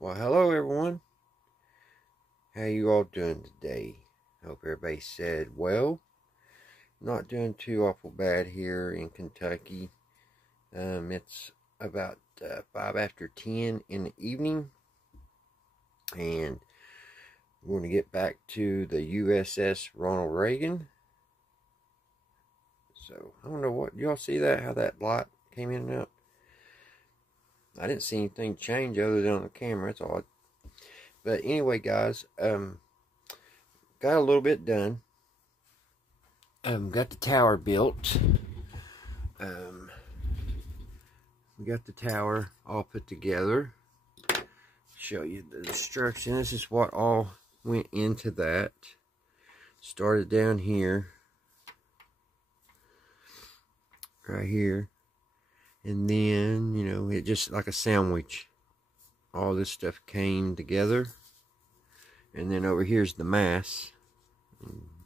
Well, hello everyone. How you all doing today? Hope everybody said well. Not doing too awful bad here in Kentucky. It's about 5 after 10 in the evening, and we're going to get back to the USS Ronald Reagan. So I don't know what y'all see that, how that light came in and out. I didn't see anything change other than on the camera. That's odd. But anyway, guys, got a little bit done. Got the tower built. We got the tower all put together. Show you the instruction. This is what all went into that. Started down here, right here, and then, you know, it just like a sandwich. All this stuff came together, and then over here's the mass.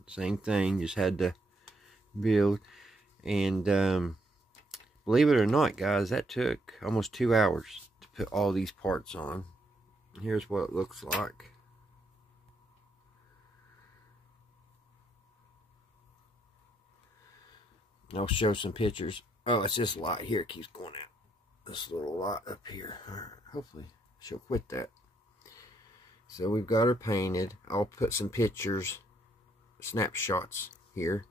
Same thing, just had to build. And believe it or not, guys, that took almost 2 hours to put all these parts on. Here's what it looks like. I'll show some pictures. Oh, it's this light here, it keeps going out. This little light up here. All right, hopefully she'll quit that. So we've got her painted. I'll put some pictures, snapshots here,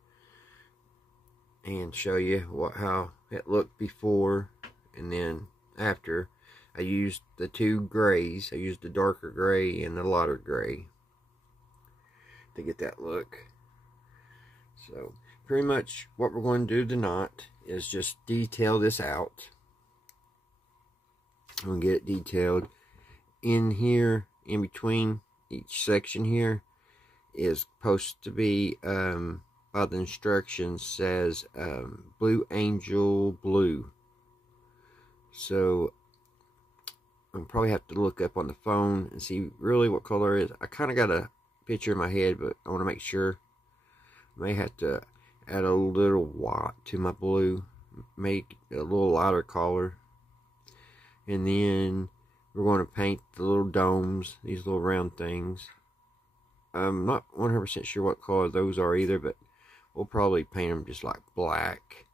and show you how it looked before and then after. I used the two grays. I used the darker gray and the lighter gray to get that look. So pretty much what we're going to do tonight is just detail this out. I'm going to get it detailed. In here, in between each section here, is supposed to be, by the instructions, says Blue Angel Blue. So I'll probably have to look up on the phone and see really what color it is. I kind of got a picture in my head, but I want to make sure. I may have to add a little white to my blue, make a little lighter color, and then we're going to paint the little domes, these little round things. I'm not 100% sure what color those are either, but we'll probably paint them just like black.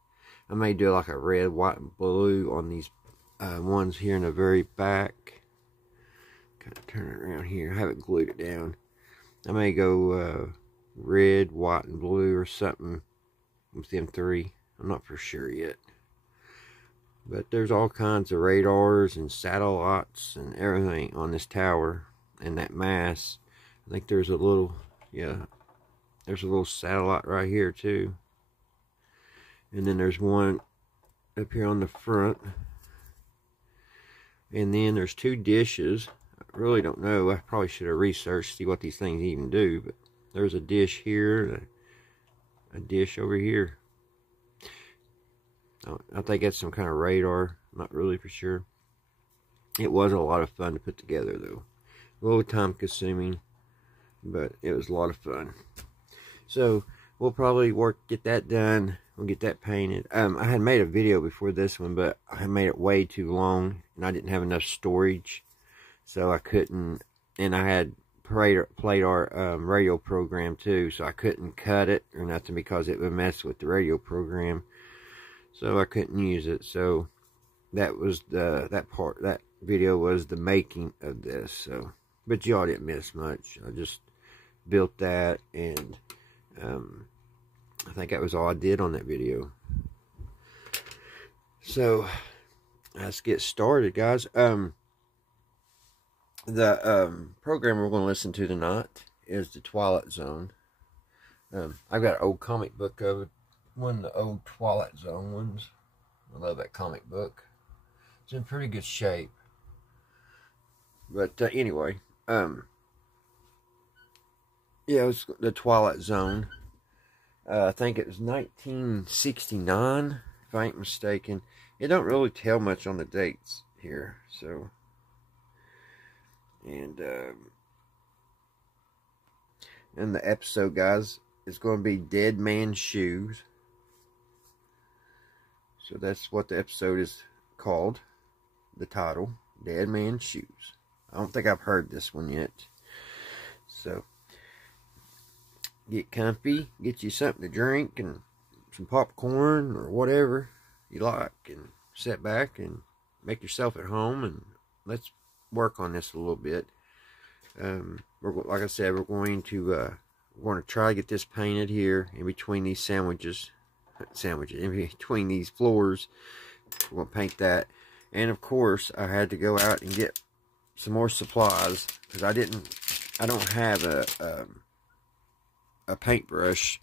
I may do like a red, white, and blue on these ones here in the very back. Kind of turn it around here. I haven't glued it down. I may go red, white, and blue or something with them three. I'm not for sure yet. But there's all kinds of radars and satellites and everything on this tower and that mast. I think there's a little, yeah, there's a little satellite right here too. And then there's one up here on the front. And then there's two dishes. I really don't know. I probably should have researched, see what these things even do. But there's a dish here, a dish over here. I think that's some kind of radar. I'm not really for sure. It was a lot of fun to put together, though. A little time consuming, but it was a lot of fun. So we'll probably get that done. We'll get that painted. I had made a video before this one, but I made it way too long, and I didn't have enough storage, so I couldn't. And I had played our radio program too, so I couldn't cut it or nothing because it would mess with the radio program. So I couldn't use it. So that was that video was the making of this. So, but y'all didn't miss much. I just built that, and I think that was all I did on that video. So let's get started, guys. The program we're going to listen to tonight is the Twilight Zone. I've got an old comic book of it. One of the old Twilight Zone ones. I love that comic book. It's in pretty good shape. But anyway, yeah, it was the Twilight Zone. I think it was 1969, if I ain't mistaken. It don't really tell much on the dates here, so. And the episode, guys, is going to be Dead Man's Shoes. So that's what the episode is called. The title, Dead Man's Shoes. I don't think I've heard this one yet. So, get comfy, get you something to drink and some popcorn or whatever you like, and sit back and make yourself at home, and let's work on this a little bit. Like I said, we're going to try to get this painted here in between these sandwiches, in between these floors. We're going to paint that. And of course, I had to go out and get some more supplies, because I don't have a paintbrush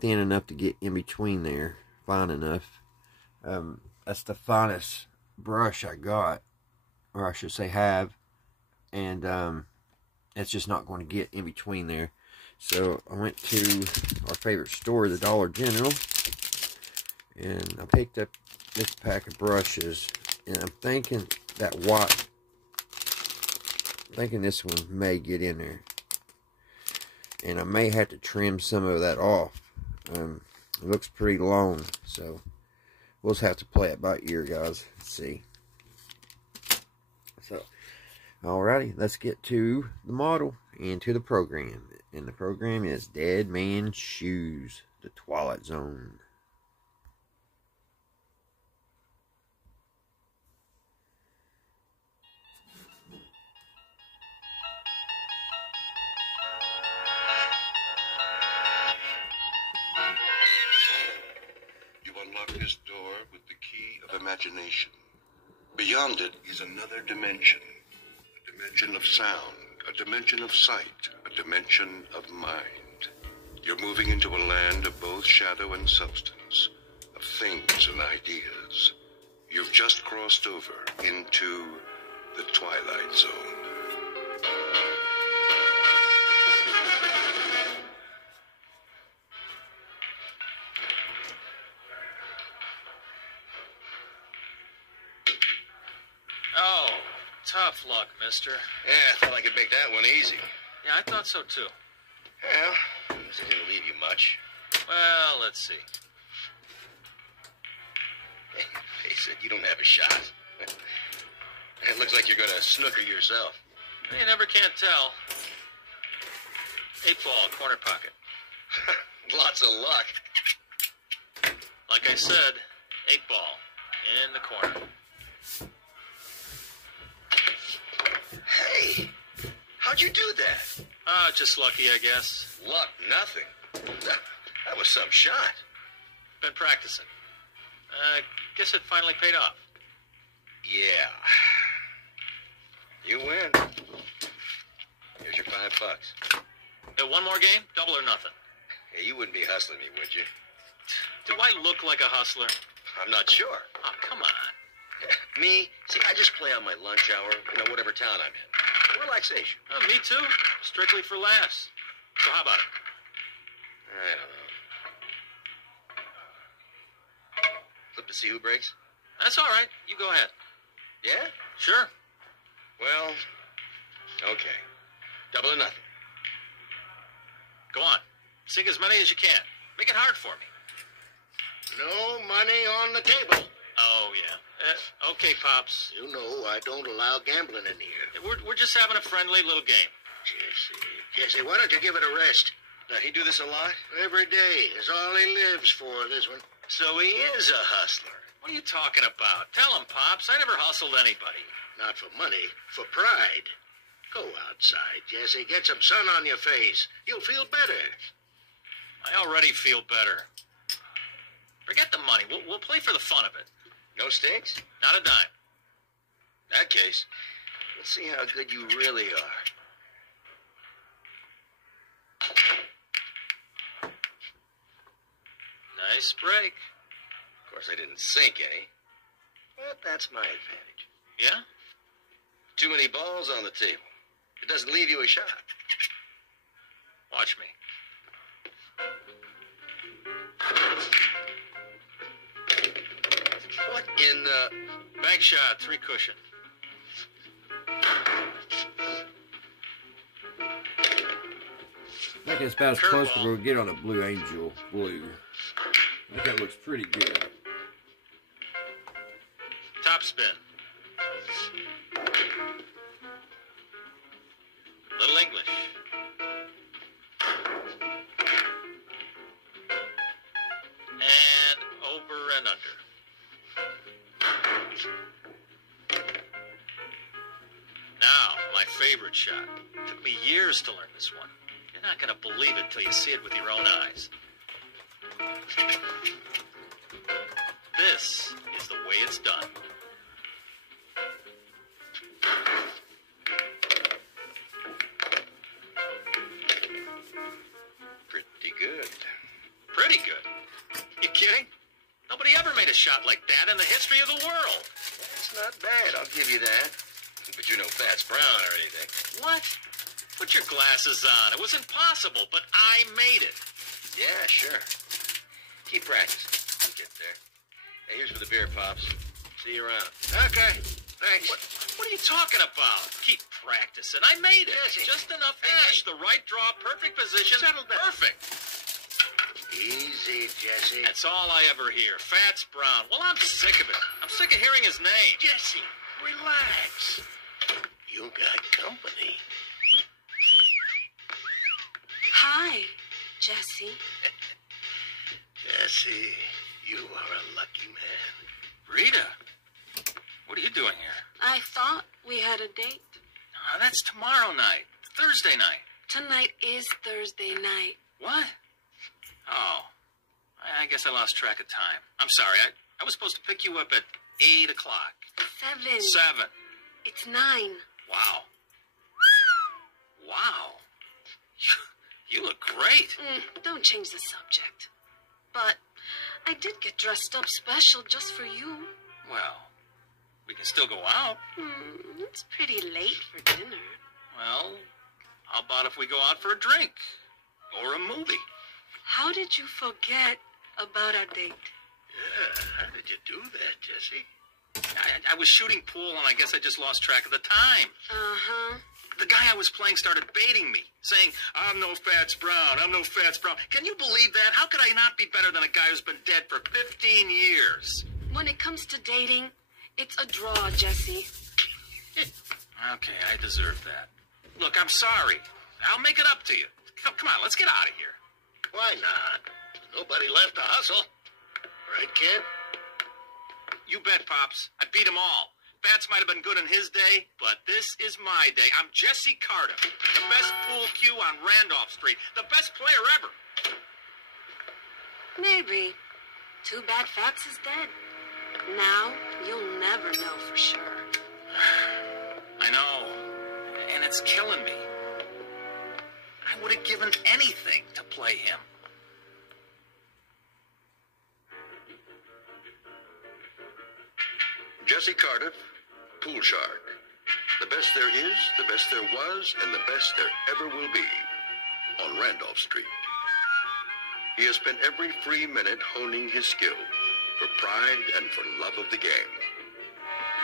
thin enough to get in between there, fine enough. That's the finest brush I got, or I should say have, and it's just not going to get in between there. So I went to our favorite store, the Dollar General, and I picked up this pack of brushes, and I'm thinking this one may get in there, and I may have to trim some of that off. It looks pretty long, so we'll just have to play it by ear, guys. Let's see. So, alrighty, let's get to the model and to the program. And the program is Dead Man's Shoes, the Twilight Zone. Unlock this door with the key of imagination. Beyond it is another dimension. A dimension of sound, a dimension of sight, a dimension of mind. You're moving into a land of both shadow and substance, of things and ideas. You've just crossed over into the Twilight Zone. Tough luck, mister. Yeah, I thought I could make that one easy. Yeah, I thought so too. Well, this isn't gonna leave you much. Well, let's see. Face it, you don't have a shot. It looks like you're gonna snooker yourself. You never can tell. 8-ball, corner pocket. Lots of luck. Like I said, 8-ball in the corner. Hey, how'd you do that? Just lucky, I guess. Luck, nothing. That was some shot. Been practicing. Guess it finally paid off. Yeah. You win. Here's your $5. Hey, one more game? Double or nothing? Hey, you wouldn't be hustling me, would you? Do I look like a hustler? I'm not sure. Oh, come on. Me? See, I just play on my lunch hour, whatever town I'm in. Relaxation. Me too. Strictly for laughs. So how about it? I don't know. Flip to see who breaks? That's all right. You go ahead. Yeah? Sure. Well, okay. Double or nothing. Go on. Sink as many as you can. Make it hard for me. No money on the table. Oh, yeah. Okay, Pops. You know I don't allow gambling in here. We're just having a friendly little game. Jesse, why don't you give it a rest? He do this a lot? Every day. Is all he lives for, this one. So he is a hustler. What are you talking about? Tell him, Pops. I never hustled anybody. Not for money, for pride. Go outside, Jesse. Get some sun on your face. You'll feel better. I already feel better. Forget the money. We'll play for the fun of it. No stakes? Not a dime. In that case, let's see how good you really are. Nice break. Of course, I didn't sink any. But that's my advantage. Yeah? Too many balls on the table. It doesn't leave you a shot. Watch me. What in the... Bank shot, 3 cushion. I think it's about as close as we'll get on a Blue Angel blue. I think that looks pretty good. Top spin. English. And over and under. Now, my favorite shot. Took me years to learn this one. You're not going to believe it till you see it with your own eyes. This is the way it's done. Pretty good. Pretty good. You kidding? Nobody ever made a shot like that in the history of the world. That's not bad, I'll give you that. But you're no Fats Brown or anything. What? Put your glasses on. It was impossible, but I made it. Yeah, sure. Keep practicing. We'll get there. Hey, here's for the beer, Pops. See you around. Okay, thanks. What are you talking about? Keep practicing. I made it. Jesse. Just enough ash, the right draw, perfect position. Settle down. Perfect. Easy, Jesse. That's all I ever hear. Fats Brown. Well, I'm sick of it. I'm sick of hearing his name. Jesse, relax. You got company. Hi, Jesse. Jesse, you are a lucky man. Rita, what are you doing here? I thought we had a date. Oh, that's tomorrow night. Thursday night. Tonight is Thursday night. What? Oh, I guess I lost track of time. I'm sorry. I was supposed to pick you up at 8 o'clock. 7. 7. It's 9. Wow. Wow. You look great. Don't change the subject. But I did get dressed up special just for you. Well, we can still go out. It's pretty late for dinner. Well, how about if we go out for a drink? Or a movie? How did you forget about our date? Yeah, how did you do that, Jesse? I was shooting pool, and I guess I just lost track of the time. Uh-huh. The guy I was playing started baiting me, saying, I'm no Fats Brown, I'm no Fats Brown. Can you believe that? How could I not be better than a guy who's been dead for 15 years? When it comes to dating, it's a draw, Jesse. Okay, I deserve that. Look, I'm sorry. I'll make it up to you. Come on, let's get out of here. Why not? Nobody left to hustle. Right, kid? You bet, Pops. I beat them all. Fats might have been good in his day, but this is my day. I'm Jesse Carter, the best pool cue on Randolph Street, the best player ever. Maybe. Too bad Fats is dead. Now, you'll never know for sure. I know, and it's killing me. I would have given anything to play him. Jesse Cardiff, Pool Shark. The best there is, the best there was, and the best there ever will be on Randolph Street. He has spent every free minute honing his skill for pride and for love of the game.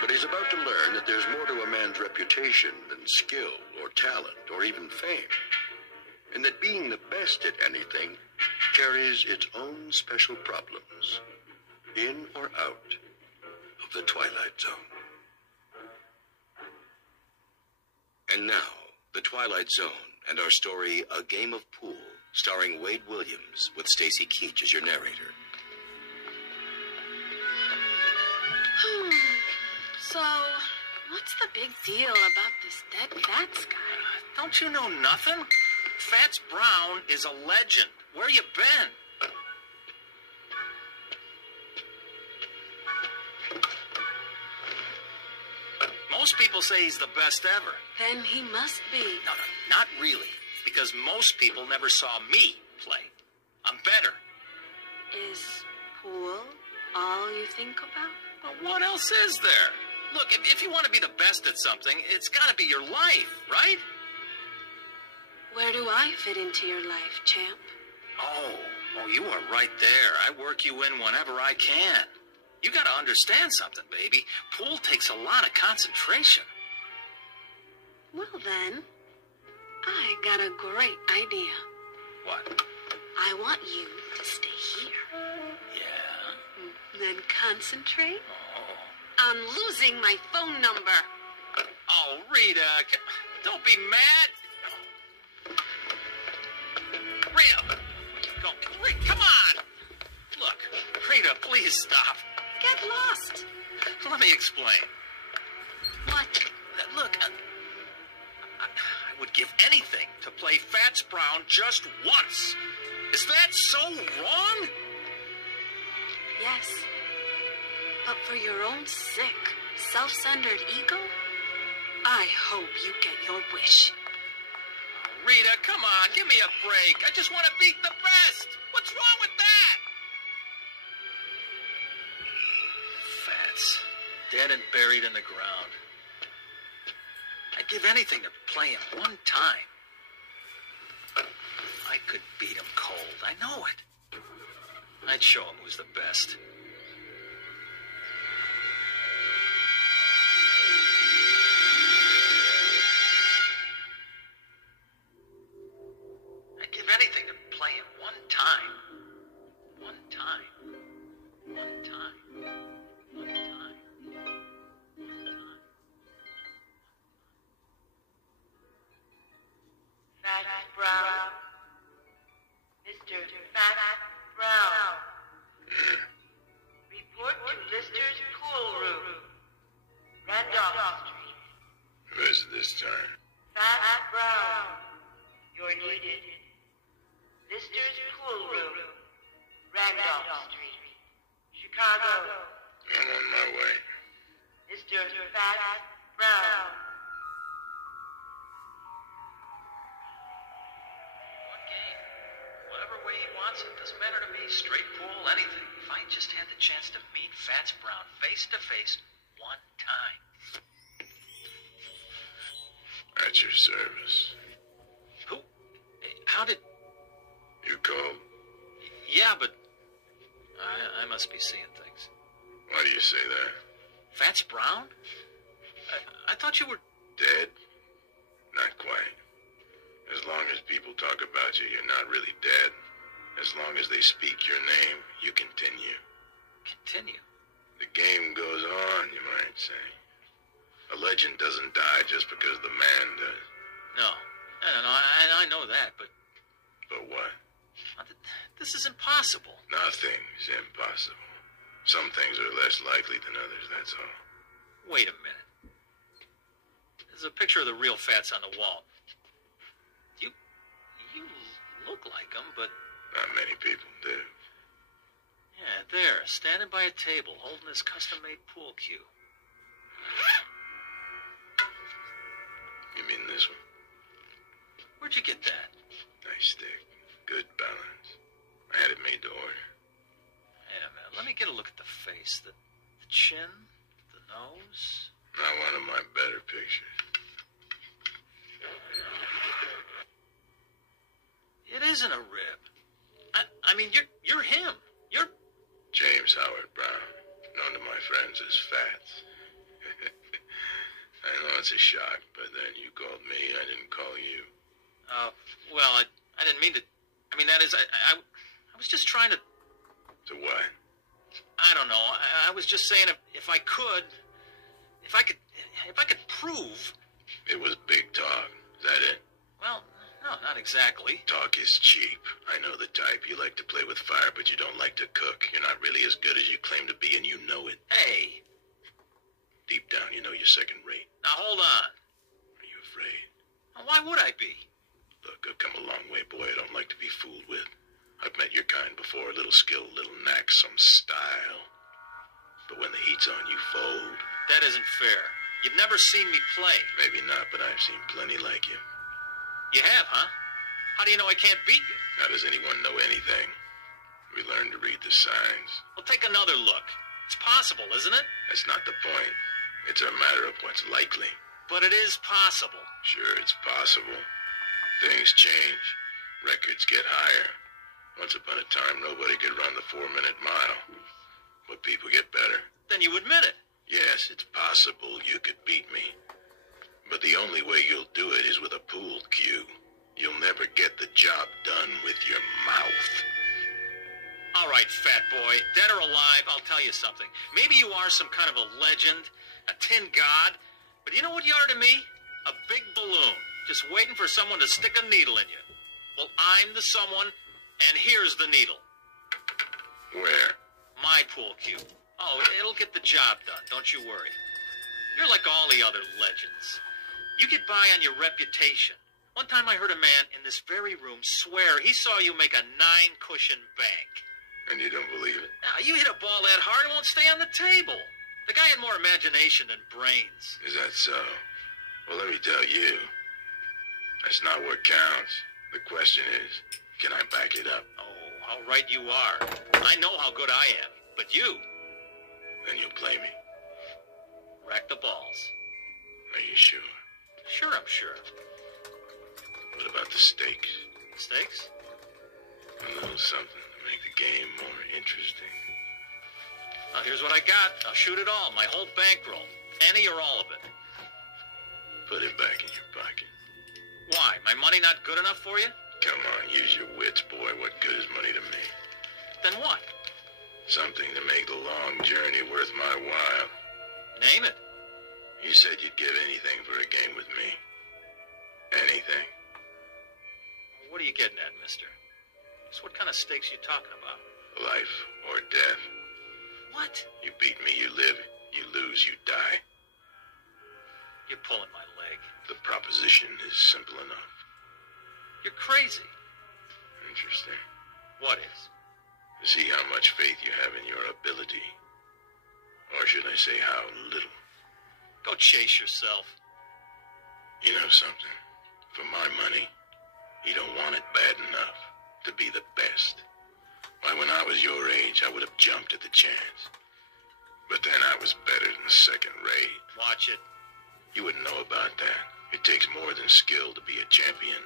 But he's about to learn that there's more to a man's reputation than skill or talent or even fame. And that being the best at anything carries its own special problems, in or out of the Twilight Zone. And now, The Twilight Zone and our story, A Game of Pool, starring Wade Williams with Stacy Keach as your narrator. So, what's the big deal about this dead Fats guy? Don't you know nothing? Fats Brown is a legend. Where you been? Most people say he's the best ever. Then he must be. No, not really. Because most people never saw me play. I'm better. Is pool all you think about? Well, what else is there? Look, if you want to be the best at something, it's got to be your life, right? Where do I fit into your life, champ? Oh, you are right there. I work you in whenever I can. You got to understand something, baby. Pool takes a lot of concentration. Well, then, I got a great idea. What? I want you to stay here. Yeah? Then concentrate Oh. on losing my phone number. Oh, Rita, don't be mad. Wait, come on! Look, Rita, please stop. Get lost. Let me explain. What? Look, I would give anything to play Fats Brown just once. Is that so wrong? Yes. But for your own sick, self-centered ego, I hope you get your wish. Rita, come on, give me a break. I just want to beat the best. What's wrong with that? Fats, dead and buried in the ground. I'd give anything to play him one time. I could beat him cold, I know it. I'd show him who's the best. I'd give anything to play him one time. One time. One time. One time. One time. Fat Brown. Mr. Fat Brown. Report to Lister's pool room. Randolph Street. Who is it this time? Fat Brown. You're needed. Lister's pool room. Randolph Street. Chicago. I'm on my way. Mr. Fat Brown. One game. Whatever way he wants it. Doesn't matter to me. Straight pool, anything. If I just had the chance to meet Fats Brown face to face one time. At your service. Who? How did... You called? Yeah, but... I must be seeing things. Why do you say that? Fats Brown? I thought you were... Dead? Not quite. As long as people talk about you, you're not really dead. As long as they speak your name, you continue. Continue? The game goes on, you might say. A legend doesn't die just because the man does. No. I know that, but... But what? This is impossible. Nothing's impossible. Some things are less likely than others, that's all. Wait a minute. There's a picture of the real Fats on the wall. You look like him, but... Not many people do. Yeah, there, standing by a table, holding his custom-made pool cue. You mean this one? Where'd you get that? Nice stick. Good balance. I had it made to order. Wait a minute, let me get a look at the face. The chin, the nose. Not one of my better pictures. It isn't a rib. I mean, you're him. You're... James Howard Brown, known to my friends as Fats. I know it's a shock, but then you called me, I didn't call you. Well, I didn't mean to... I mean, that is, I was just trying to... To what? I don't know. I was just saying if I could prove... It was big talk. Is that it? Well, no, not exactly. Talk is cheap. I know the type. You like to play with fire, but you don't like to cook. You're not really as good as you claim to be, and you know it. Hey. Deep down, you know you're second rate. Now, hold on. Are you afraid? Well, why would I be? Look, I've come a long way, boy. I don't like to be fooled with. I've met your kind before. A little skill, a little knack, some style. But when the heat's on, you fold. That isn't fair. You've never seen me play. Maybe not, but I've seen plenty like you. You have, huh? How do you know I can't beat you? How does anyone know anything? We learn to read the signs. Well, take another look. It's possible, isn't it? That's not the point. It's a matter of what's likely. But it is possible. Sure, it's possible. Things change. Records get higher. Once upon a time, nobody could run the 4-minute mile. But people get better. Then you admit it. Yes, it's possible you could beat me. But the only way you'll do it is with a pool cue. You'll never get the job done with your mouth. All right, fat boy. Dead or alive, I'll tell you something. Maybe you are some kind of a legend, a tin god. But you know what you are to me? A big balloon. Just waiting for someone to stick a needle in you. Well, I'm the someone And here's the needle. Where? My pool cue. Oh, it'll get the job done, don't you worry. You're like all the other legends. You get by on your reputation. One time I heard a man in this very room swear he saw you make a 9-cushion bank. And you don't believe it? Now, you hit a ball that hard, it won't stay on the table. The guy had more imagination than brains. Is that so? Well, let me tell you. That's not what counts. The question is, can I back it up? Oh, how right you are. I know how good I am, but you... Then you'll play me. Rack the balls. Are you sure? Sure, I'm sure. What about the stakes? Stakes? A little something to make the game more interesting. Now, here's what I got. I'll shoot it all. My whole bankroll. Any or all of it. Put it back in your pocket. Why? My money not good enough for you? Come on, use your wits, boy. What good is money to me? Then what? Something to make the long journey worth my while. Name it. You said you'd give anything for a game with me. Anything. What are you getting at, mister? Just what kind of stakes you talking about? Life or death. What? You beat me, you live. You lose, you die. You're pulling my leg. The proposition is simple enough. You're crazy. Interesting. What is? To see how much faith you have in your ability. Or should I say how little. Go chase yourself. You know something? For my money, you don't want it bad enough to be the best. Why, when I was your age, I would have jumped at the chance. But then I was better than second rate. Watch it. You wouldn't know about that. It takes more than skill to be a champion.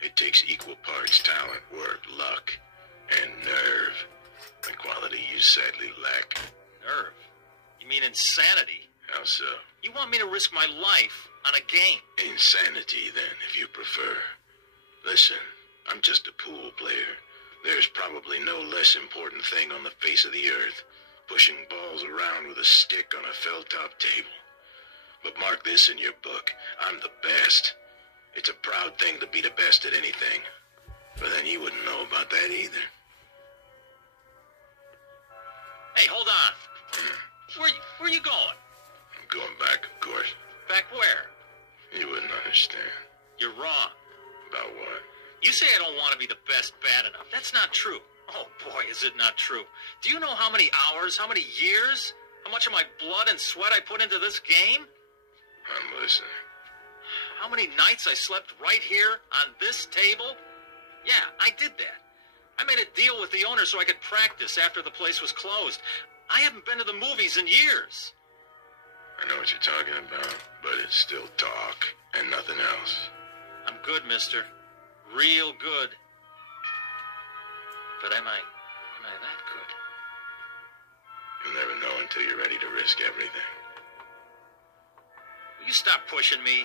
It takes equal parts talent, work, luck, and nerve. A quality you sadly lack. Nerve? You mean insanity? How so? You want me to risk my life on a game? Insanity, then, if you prefer. Listen, I'm just a pool player. There's probably no less important thing on the face of the earth. Pushing balls around with a stick on a felt-top table. But mark this in your book. I'm the best. It's a proud thing to be the best at anything. But then you wouldn't know about that either. Hey, hold on. Where you going? I'm going back, of course. Back where? You wouldn't understand. You're wrong. About what? You say I don't want to be the best bad enough. That's not true. Oh, boy, is it not true. Do you know how many hours, how many years, how much of my blood and sweat I put into this game? I'm listening. How many nights I slept right here on this table? Yeah, I did that. I made a deal with the owner so I could practice after the place was closed. I haven't been to the movies in years. I know what you're talking about, but it's still talk and nothing else. I'm good, mister. Real good. But am I that good? You'll never know until you're ready to risk everything. Will you stop pushing me?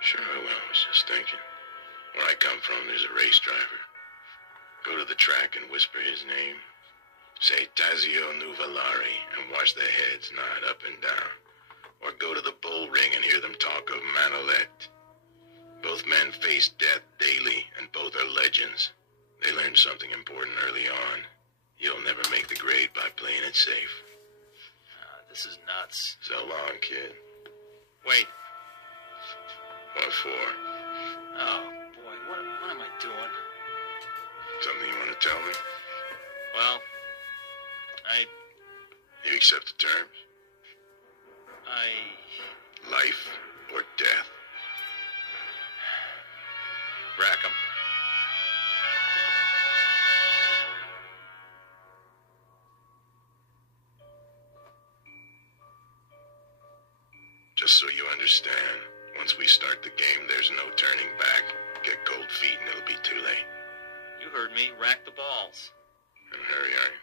Sure I will. I was just thinking. Where I come from, there's a race driver. Go to the track and whisper his name. Say Tazio Nuvolari and watch their heads nod up and down. Or go to the bull ring and hear them talk of Manolete. Both men face death daily, and both are legends. They learned something important early on. You'll never make the grade by playing it safe. This is nuts. So long, kid. Wait. What for? Oh, boy, what am I doing? Something you want to tell me? Well, You accept the terms? Life or death? Rack 'em. Just so you understand, once we start the game, there's no turning back. Get cold feet and it'll be too late. You heard me. Rack the balls. In a hurry, are you?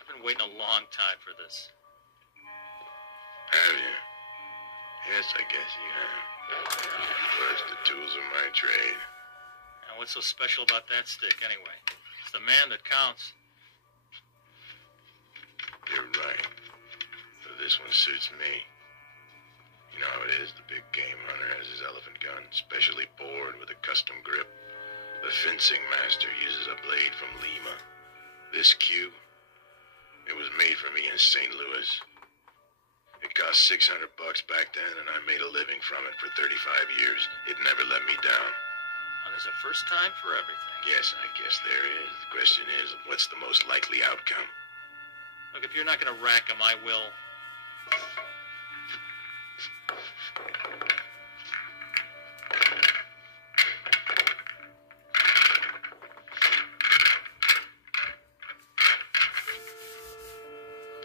I've been waiting a long time for this. Have you? Yes, I guess you have. First, the tools of my trade. And what's so special about that stick, anyway? It's the man that counts. You're right. But this one suits me. You know how it is, the big game hunter has his elephant gun, specially bored with a custom grip. The fencing master uses a blade from Lima. This cue, it was made for me in St. Louis. It cost $600 back then, and I made a living from it for 35 years. It never let me down. Well, there's a first time for everything. Yes, I guess there is. The question is, what's the most likely outcome? Look, if you're not going to rack him, I will.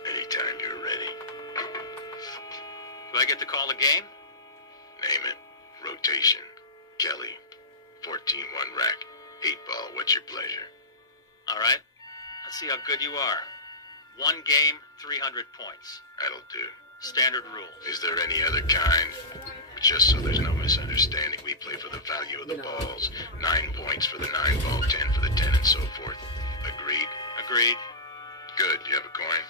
Anytime you're ready. Do I get to call the game? Name it. Rotation. Kelly. 14-1 rack. 8-ball. What's your pleasure? All right. Let's see how good you are. 1 game, 300 points. That'll do. Standard rules. Is there any other kind? Just so there's no misunderstanding, we play for the value of the balls. 9 points for the 9-ball, 10 for the 10, and so forth. Agreed? Agreed. Good. You have a coin?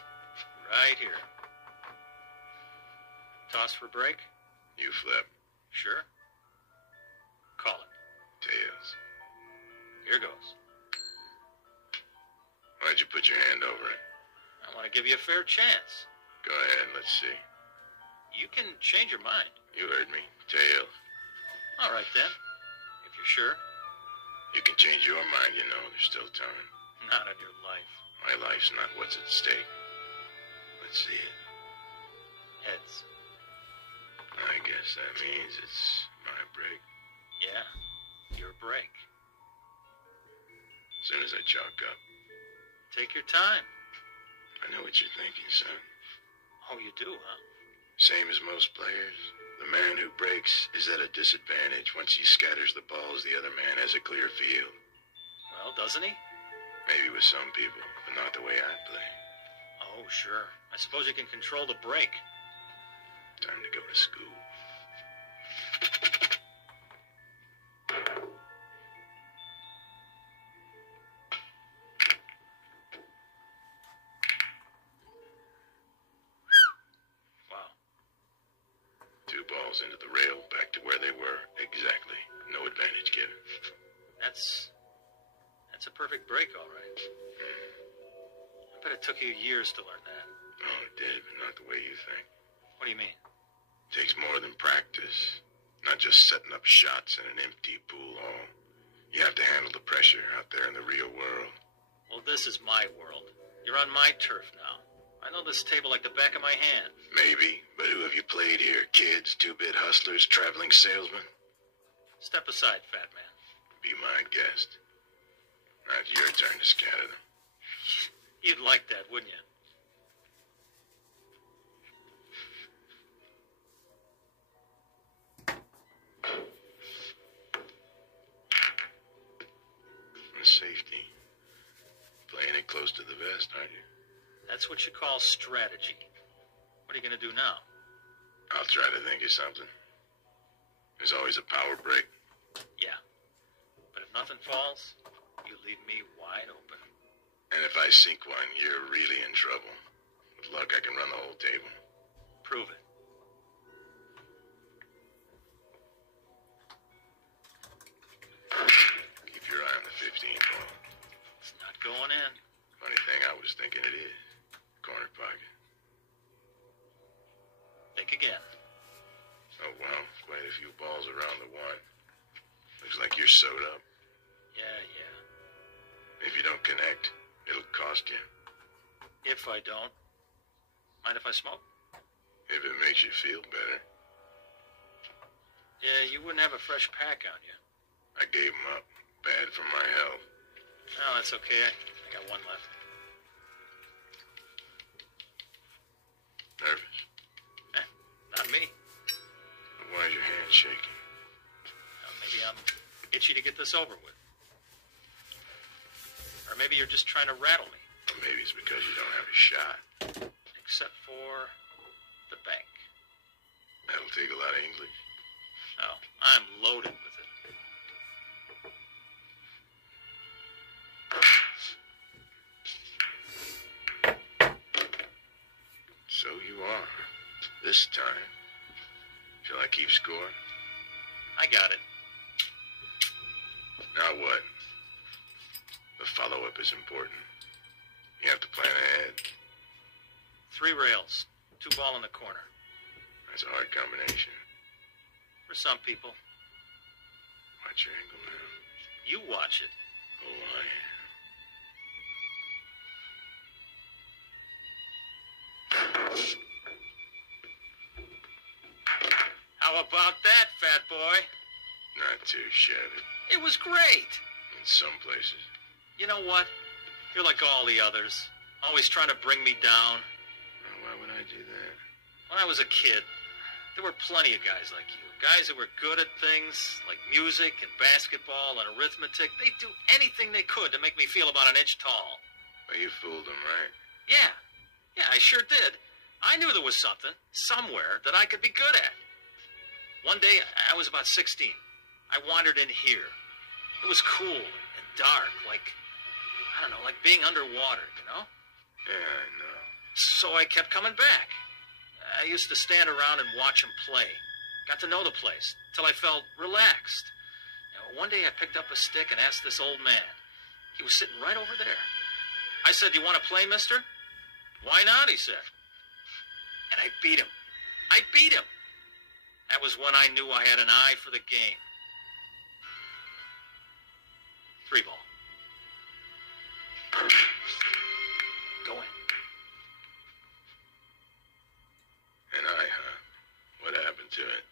Right here. Toss for break? You flip. Sure. Call it. Tails. Here goes. Why'd you put your hand over it? I want to give you a fair chance. Go ahead, let's see. You can change your mind. You heard me. Tails. All right, then. If you're sure. You can change your mind, you know. There's still time. Not on your life. My life's not what's at stake. Let's see it. Heads. I guess that means it's my break. Yeah. Your break. As soon as I chalk up. Take your time. I know what you're thinking, son. Oh, you do, huh? Same as most players. The man who breaks is at a disadvantage. Once he scatters the balls, the other man has a clear field. Well, doesn't he? Maybe with some people, but not the way I play. Oh, sure. I suppose you can control the break. Time to go to school. Wow. 2 balls into the rail, back to where they were. Exactly. No advantage given. That's a perfect break, all right. I bet it took you years to learn that. Oh, it did, but not the way you think. What do you mean? Takes more than practice. Not just setting up shots in an empty pool hall. You have to handle the pressure out there in the real world. Well, this is my world. You're on my turf now. I know this table like the back of my hand. Maybe, but who have you played here? Kids, 2-bit hustlers, traveling salesmen? Step aside, fat man. Be my guest. Now it's your turn to scatter them. You'd like that, wouldn't you? Safety. Playing it close to the vest, aren't you? That's what you call strategy. What are you going to do now? I'll try to think of something. There's always a power break. Yeah. But if nothing falls, you leave me wide open. And if I sink one, you're really in trouble. With luck, I can run the whole table. Prove it. Keep your eye on the 15 ball. It's not going in. Funny thing, I was thinking it is. Corner pocket. Think again. Oh, well, quite a few balls around the one. Looks like you're sewed up. Yeah. If you don't connect, it'll cost you. If I don't. Mind if I smoke? If it makes you feel better. Yeah, you wouldn't have a fresh pack on you. I gave 'em up. Bad for my health. No, that's okay. I got one left. Nervous? Not me. Why is your hand shaking? Maybe I'm itchy to get this over with. Or maybe you're just trying to rattle me. Or maybe it's because you don't have a shot. Except for the bank. That'll take a lot of English. No, I'm loaded with it. So you are. This time. Shall I keep score? I got it. Now what? The follow-up is important. You have to plan ahead. 3 rails, 2 ball in the corner. That's a hard combination. For some people. Watch your angle now. You watch it. Oh, I am. How about that, fat boy? Not too shabby. It was great. In some places. You know what? You're like all the others. Always trying to bring me down. Well, why would I do that? When I was a kid, there were plenty of guys like you. Guys that were good at things like music and basketball and arithmetic. They'd do anything they could to make me feel about an inch tall. Well, you fooled them, right? Yeah. Yeah, I sure did. I knew there was something, somewhere, that I could be good at. One day, I was about 16. I wandered in here. It was cool and dark, like, I don't know, like being underwater, you know? Yeah, I know. So I kept coming back. I used to stand around and watch them play. Got to know the place, till I felt relaxed. One day I picked up a stick and asked this old man. He was sitting right over there. I said, "Do you want to play, mister?" "Why not?" he said. And I beat him. I beat him. That was when I knew I had an eye for the game. 3 ball. Go in. And I, huh? What happened to it?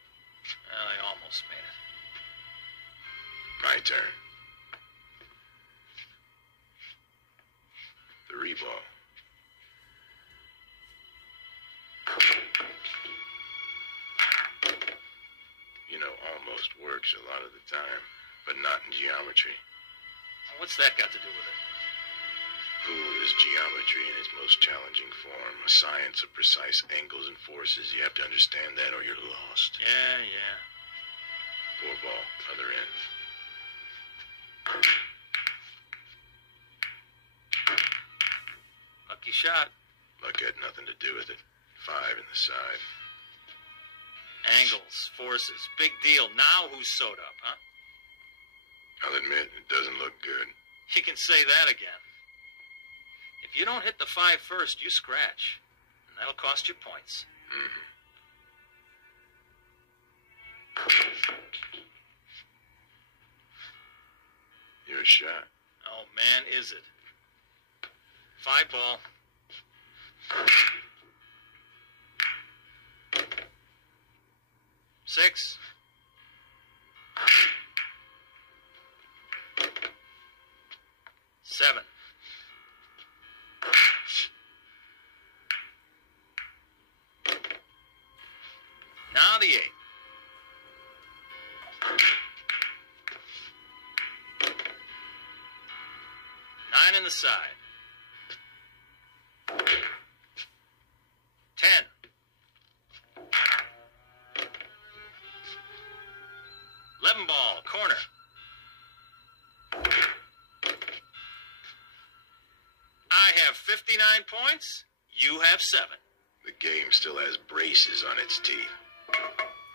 Well, I almost made it. My turn. 3 ball. You know, almost works a lot of the time, but not in geometry. What's that got to do with it? Pool is geometry in its most challenging form, a science of precise angles and forces. You have to understand that or you're lost. Yeah. 4 ball, other end. Lucky shot. Luck had nothing to do with it. 5 in the side. Angles, forces, big deal. Now who's sewed up, huh? I'll admit, it doesn't look good. You can say that again. If you don't hit the 5 first, you scratch. And that'll cost you points. Mm-hmm. Your shot. Oh, man, is it. 5 ball. Six. Seven. Now the 8. Nine in the side. 10. 11 ball, corner. I have 59 points. You have 7. The game still has braces on its teeth.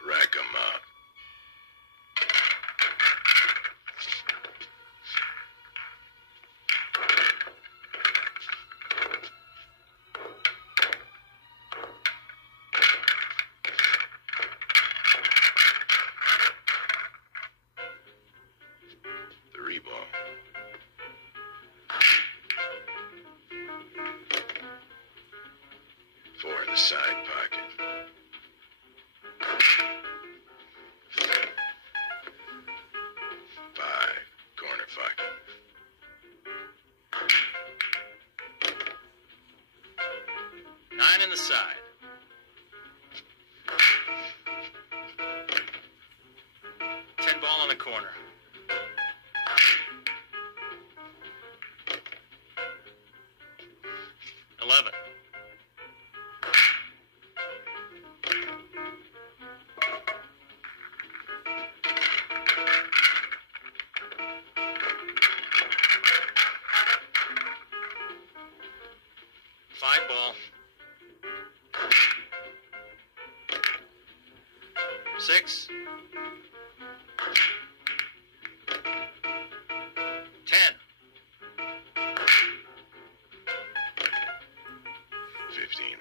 Rack 'em up. Side pocket. 5, corner pocket. 9 in the side. 10 ball in the corner. 11. 5 ball. 6. 10.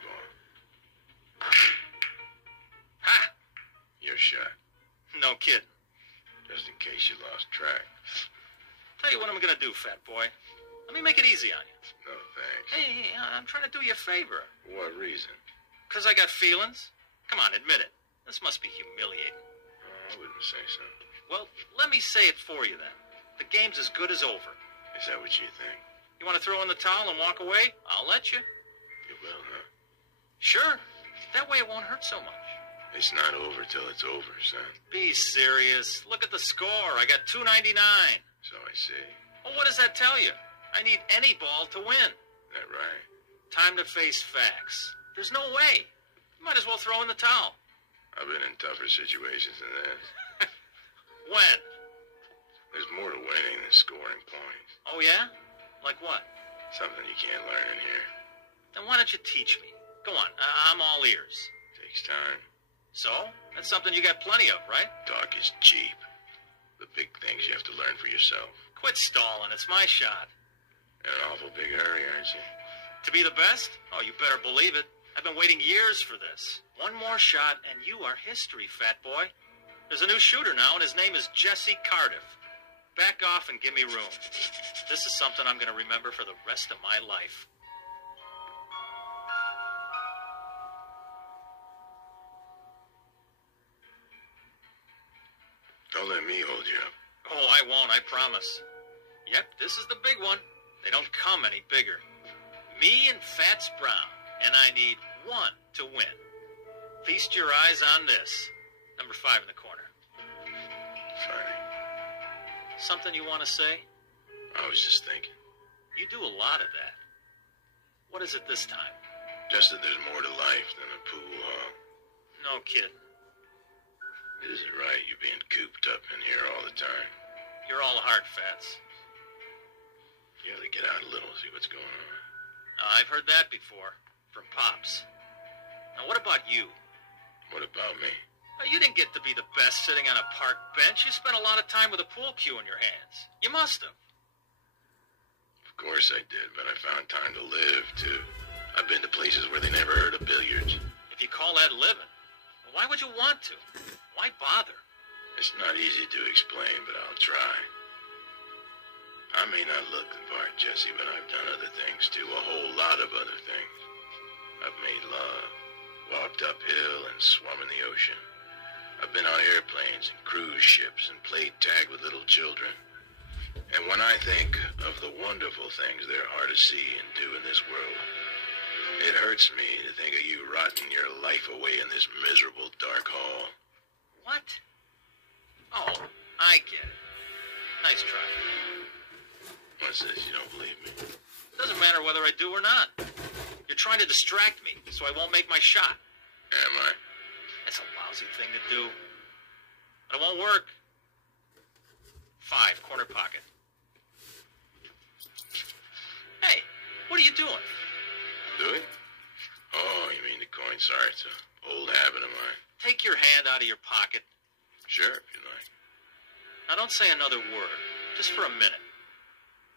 ball. Ha! Your shot. No kidding. Just in case you lost track. Tell you what I'm gonna do, fat boy. Let me make it easy on you. No thanks. Hey, I'm trying to do you a favor. For what reason? 'Cause I got feelings? Come on, admit it. This must be humiliating. Oh, I wouldn't say so. Well, let me say it for you then. The game's as good as over. Is that what you think? You want to throw in the towel and walk away? I'll let you. You will, huh? Sure. That way it won't hurt so much. It's not over till it's over, son. Be serious. Look at the score. I got 299. So I see. Well, what does that tell you? I need any ball to win. That right? Time to face facts. There's no way. You might as well throw in the towel. I've been in tougher situations than this. When? There's more to winning than scoring points. Oh, yeah? Like what? Something you can't learn in here. Then why don't you teach me? Go on. I'm all ears. Takes time. So? That's something you got plenty of, right? Talk is cheap. The big things you have to learn for yourself. Quit stalling. It's my shot. In an awful big hurry, aren't you? To be the best? Oh, you better believe it. I've been waiting years for this. One more shot, and you are history, fat boy. There's a new shooter now, and his name is Jesse Cardiff. Back off and give me room. This is something I'm going to remember for the rest of my life. Don't let me hold you up. Oh, I won't, I promise. Yep, this is the big one. They don't come any bigger. Me and Fats Brown, and I need one to win. Feast your eyes on this. Number 5 in the corner. Funny. Something you want to say? I was just thinking. You do a lot of that. What is it this time? Just that there's more to life than a pool hall. No kidding. It isn't right you being cooped up in here all the time. You're all heart, Fats. You gotta get out a little, see what's going on. I've heard that before. From Pops. Now, what about you? What about me? You didn't get to be the best sitting on a park bench. You spent a lot of time with a pool cue in your hands. You must have. Of course I did, but I found time to live, too. I've been to places where they never heard of billiards. If you call that living, why would you want to? Why bother? It's not easy to explain, but I'll try. I may not look the part, Jesse, but I've done other things, too. A whole lot of other things. I've made love, walked uphill, and swum in the ocean. I've been on airplanes and cruise ships and played tag with little children. And when I think of the wonderful things there are to see and do in this world, it hurts me to think of you rotting your life away in this miserable dark hall. What? Oh, I get it. Nice try. What's this? You don't believe me? It doesn't matter whether I do or not. You're trying to distract me, so I won't make my shot. Am I? That's a lousy thing to do. But it won't work. 5, corner pocket. Hey, what are you doing? Doing? Oh, you mean the coin. Sorry, it's an old habit of mine. Take your hand out of your pocket. Sure, if you like. Now don't say another word. Just for a minute.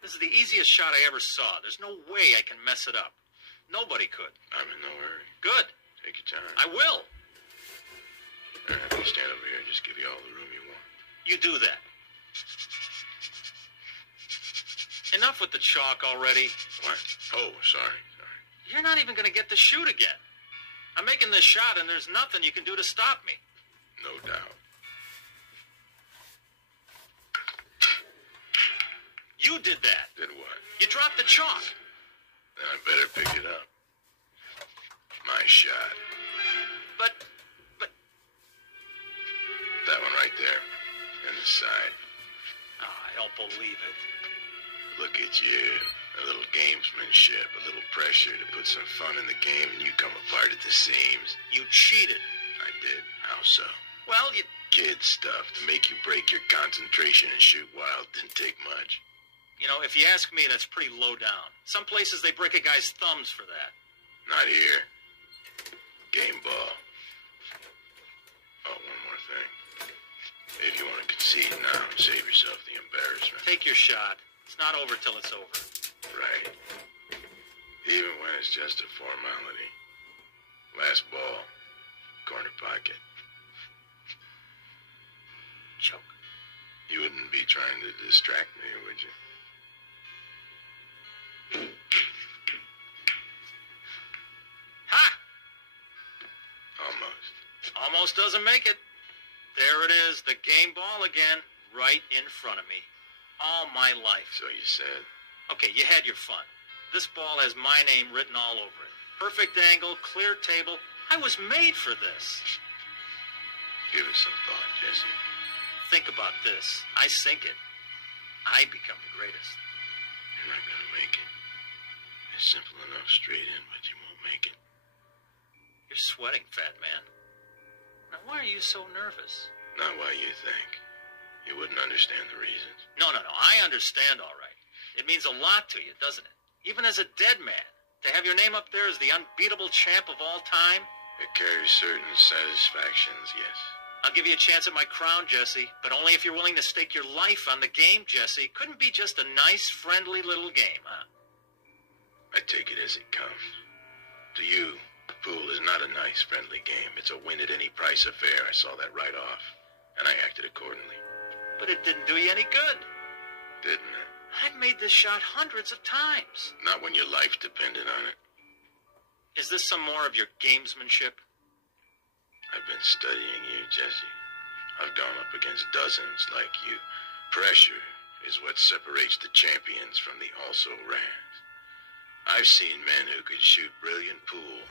This is the easiest shot I ever saw. There's no way I can mess it up. Nobody could. I'm in no hurry. Good. Take your time. I will. All right, I'll stand over here and just give you all the room you want. You do that. Enough with the chalk already. What? Oh, sorry. You're not even going to get to shoot again. I'm making this shot, and there's nothing you can do to stop me. No doubt. You did that. Did what? You dropped the chalk. Then I better pick it up. My shot. But... That one right there. In the side. Oh, I don't believe it. Look at you. A little gamesmanship, a little pressure to put some fun in the game, and you come apart at the seams. You cheated. I did. How so? Well, you... Kid stuff to make you break your concentration and shoot wild didn't take much. You know, if you ask me, that's pretty low down. Some places they break a guy's thumbs for that. Not here. Game ball. Oh, one more thing. If you want to concede now, save yourself the embarrassment. Take your shot. It's not over till it's over. Right. Even when it's just a formality. pocket. Choke. You wouldn't be trying to distract me, would you? Ha! Almost. Almost doesn't make it. There it is, the game ball again, right in front of me. All my life. So you said. Okay, you had your fun. This ball has my name written all over it. Perfect angle, clear table. I was made for this. Give it some thought, Jesse. Think about this. I sink it. I become the greatest. You're not gonna make it. It's simple enough straight in, but you won't make it. You're sweating, fat man. Now, why are you so nervous? Not why you think. You wouldn't understand the reasons. No. I understand all right. It means a lot to you, doesn't it? Even as a dead man. To have your name up there as the unbeatable champ of all time? It carries certain satisfactions, yes. I'll give you a chance at my crown, Jesse, but only if you're willing to stake your life on the game, Jesse. Couldn't be just a nice, friendly little game, huh? I take it as it comes. To you, pool is not a nice, friendly game. It's a win-at-any-price affair. I saw that right off, and I acted accordingly. But it didn't do you any good. Didn't it? I've made this shot hundreds of times. Not when your life depended on it. Is this some more of your gamesmanship? I've been studying you, Jesse. I've gone up against dozens like you. Pressure is what separates the champions from the also-rans. I've seen men who could shoot brilliant pool,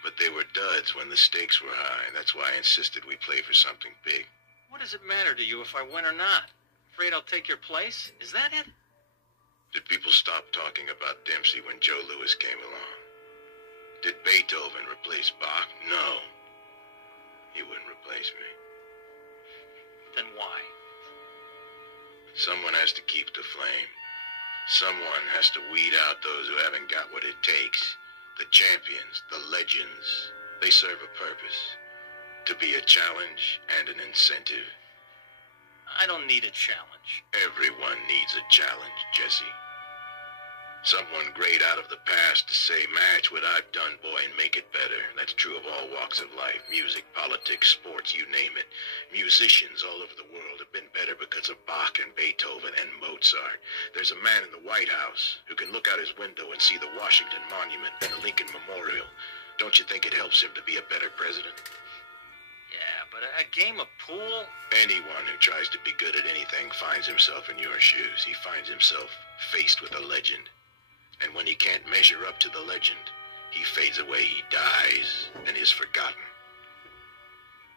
but they were duds when the stakes were high. That's why I insisted we play for something big. What does it matter to you if I win or not? Afraid I'll take your place? Is that it? Did people stop talking about Dempsey when Joe Louis came along? Did Beethoven replace Bach? No. He wouldn't replace me. Then why? Someone has to keep the flame. Someone has to weed out those who haven't got what it takes. The champions, the legends, they serve a purpose. To be a challenge and an incentive. I don't need a challenge. Everyone needs a challenge, Jesse. Someone great out of the past to say, match what I've done, boy, and make it better. That's true of all walks of life. Music, politics, sports, you name it. Musicians all over the world have been better because of Bach and Beethoven and Mozart. There's a man in the White House who can look out his window and see the Washington Monument and the Lincoln Memorial. Don't you think it helps him to be a better president? Yeah, but a game of pool? Anyone who tries to be good at anything finds himself in your shoes. He finds himself faced with a legend. And when he can't measure up to the legend, he fades away, he dies, and is forgotten.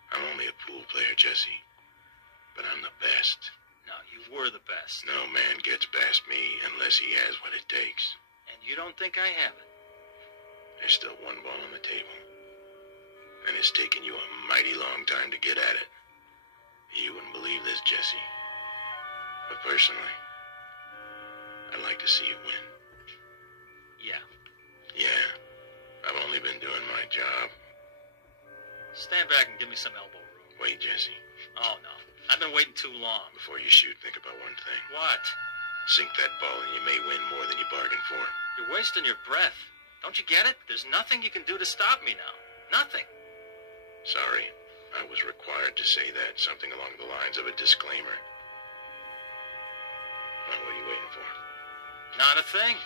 I'm only a pool player, Jesse, but I'm the best. No, you were the best. No man gets past me unless he has what it takes. And you don't think I have it? There's still one ball on the table, and it's taken you a mighty long time to get at it. You wouldn't believe this, Jesse, but personally, I'd like to see you win. Yeah, I've only been doing my job. Stand back and give me some elbow room. Wait, Jesse. Oh, no. I've been waiting too long. Before you shoot, think about one thing. What? Sink that ball and you may win more than you bargained for. You're wasting your breath. Don't you get it? There's nothing you can do to stop me now. Nothing. Sorry. I was required to say that. Something along the lines of a disclaimer. Well, what are you waiting for? Not a thing.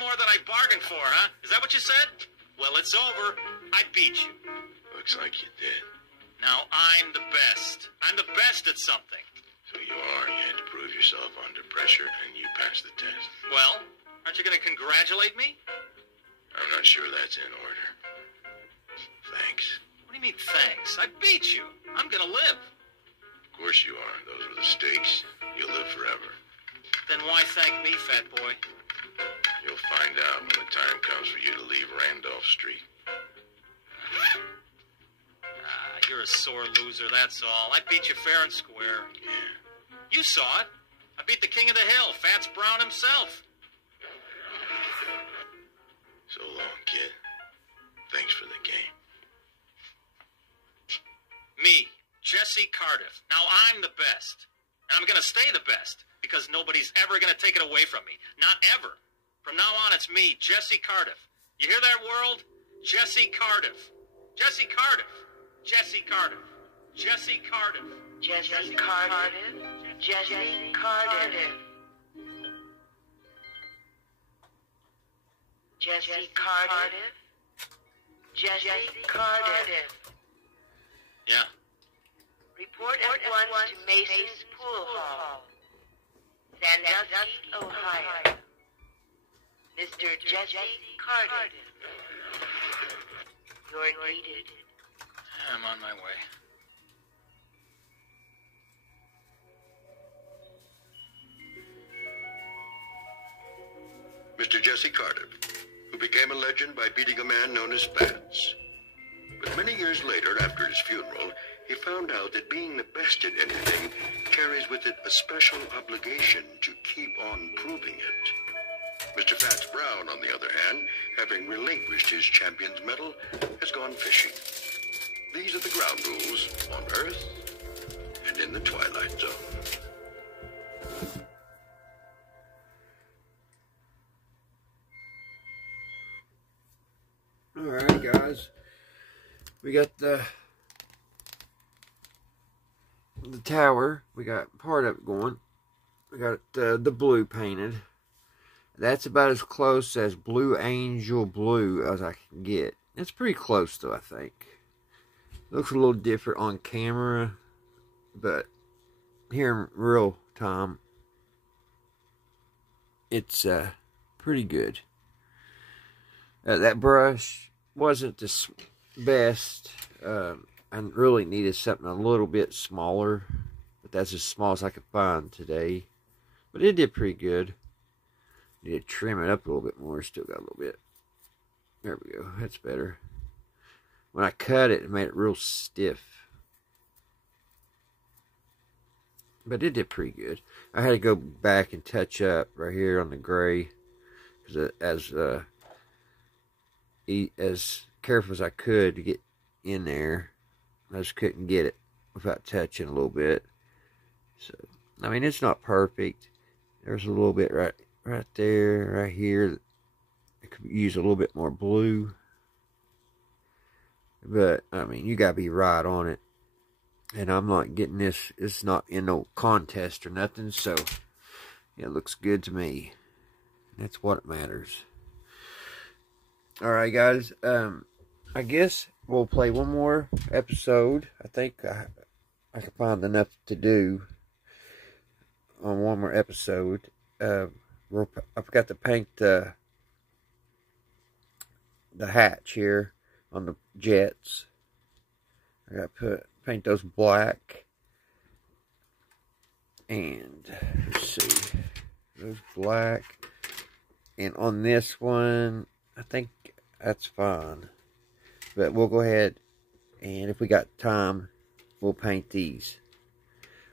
More than I bargained for, huh? Is that what you said? Well, it's over. I beat you. Looks like you did. Now I'm the best. I'm the best at something. So you are. You had to prove yourself under pressure, and you passed the test. Well, aren't you going to congratulate me? I'm not sure that's in order. Thanks. What do you mean, thanks? I beat you. I'm going to live. Of course you are. Those were the stakes. You'll live forever. Then why thank me, fat boy? You'll find out when the time comes for you to leave Randolph Street. You're a sore loser, that's all. I beat you fair and square. Yeah. You saw it. I beat the king of the hill, Fats Brown himself. So long, kid. Thanks for the game. Me, Jesse Cardiff. Now I'm the best. And I'm going to stay the best, because nobody's ever going to take it away from me. Not ever. From now on, it's me, Jesse Cardiff. You hear that, world? Jesse Cardiff. Jesse Cardiff. Jesse Cardiff. Jesse Cardiff. Jesse Cardiff. Jesse Cardiff. Jesse Cardiff. Jesse Cardiff. Yeah. Report at once to Mason's Pool Hall, Sandusky, Ohio. Mr. Jesse Cardiff. You're needed. I'm on my way. Mr. Jesse Cardiff, who became a legend by beating a man known as Fats. But many years later, after his funeral, he found out that being the best at anything carries with it a special obligation to keep on proving it. Mr. Fats Brown, on the other hand, having relinquished his champion's medal, has gone fishing. These are the ground rules on Earth and in the Twilight Zone. Alright, guys. We got the tower. We got part of it going. We got the blue painted. That's about as close as Blue Angel Blue as I can get. It's pretty close, though, I think. Looks a little different on camera, but here in real time, it's pretty good. That brush wasn't the best. I really needed something a little bit smaller, but that's as small as I could find today. But it did pretty good. Need to trim it up a little bit more. Still got a little bit. There we go. That's better. When I cut it, it made it real stiff. But it did pretty good. I had to go back and touch up right here on the gray, because as careful as I could to get in there, I just couldn't get it without touching a little bit. So, I mean, it's not perfect. There's a little bit right there, right here. I could use a little bit more blue. But, I mean, you gotta be right on it. And I'm not getting this. It's not in no contest or nothing. So, yeah, it looks good to me. That's what matters. Alright, guys. I guess we'll play one more episode. I think I can find enough to do on one more episode. I forgot to paint the hatch here on the jets. I got to paint those black. And let's see, those black. And on this one, I think that's fine. But we'll go ahead, and if we got time, we'll paint these.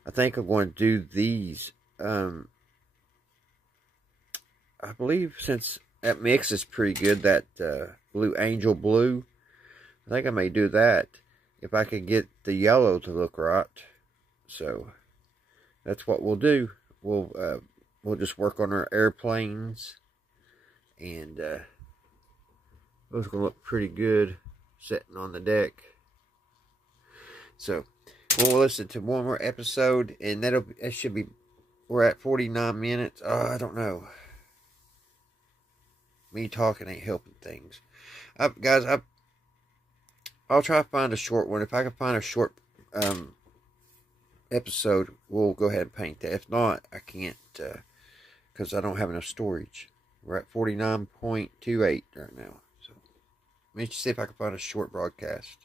I think I'm going to do these. I believe since that mix is pretty good, that Blue Angel Blue, I think I may do that if I can get the yellow to look right. So that's what we'll do. We'll just work on our airplanes, and those are gonna look pretty good sitting on the deck. So we'll listen to one more episode, and that should be. We're at 49 minutes. I don't know. Me talking ain't helping things. Guys, I'll try to find a short one. If I can find a short episode, we'll go ahead and paint that. If not, I can't, because I don't have enough storage. We're at 49.28 right now. So let me see if I can find a short broadcast.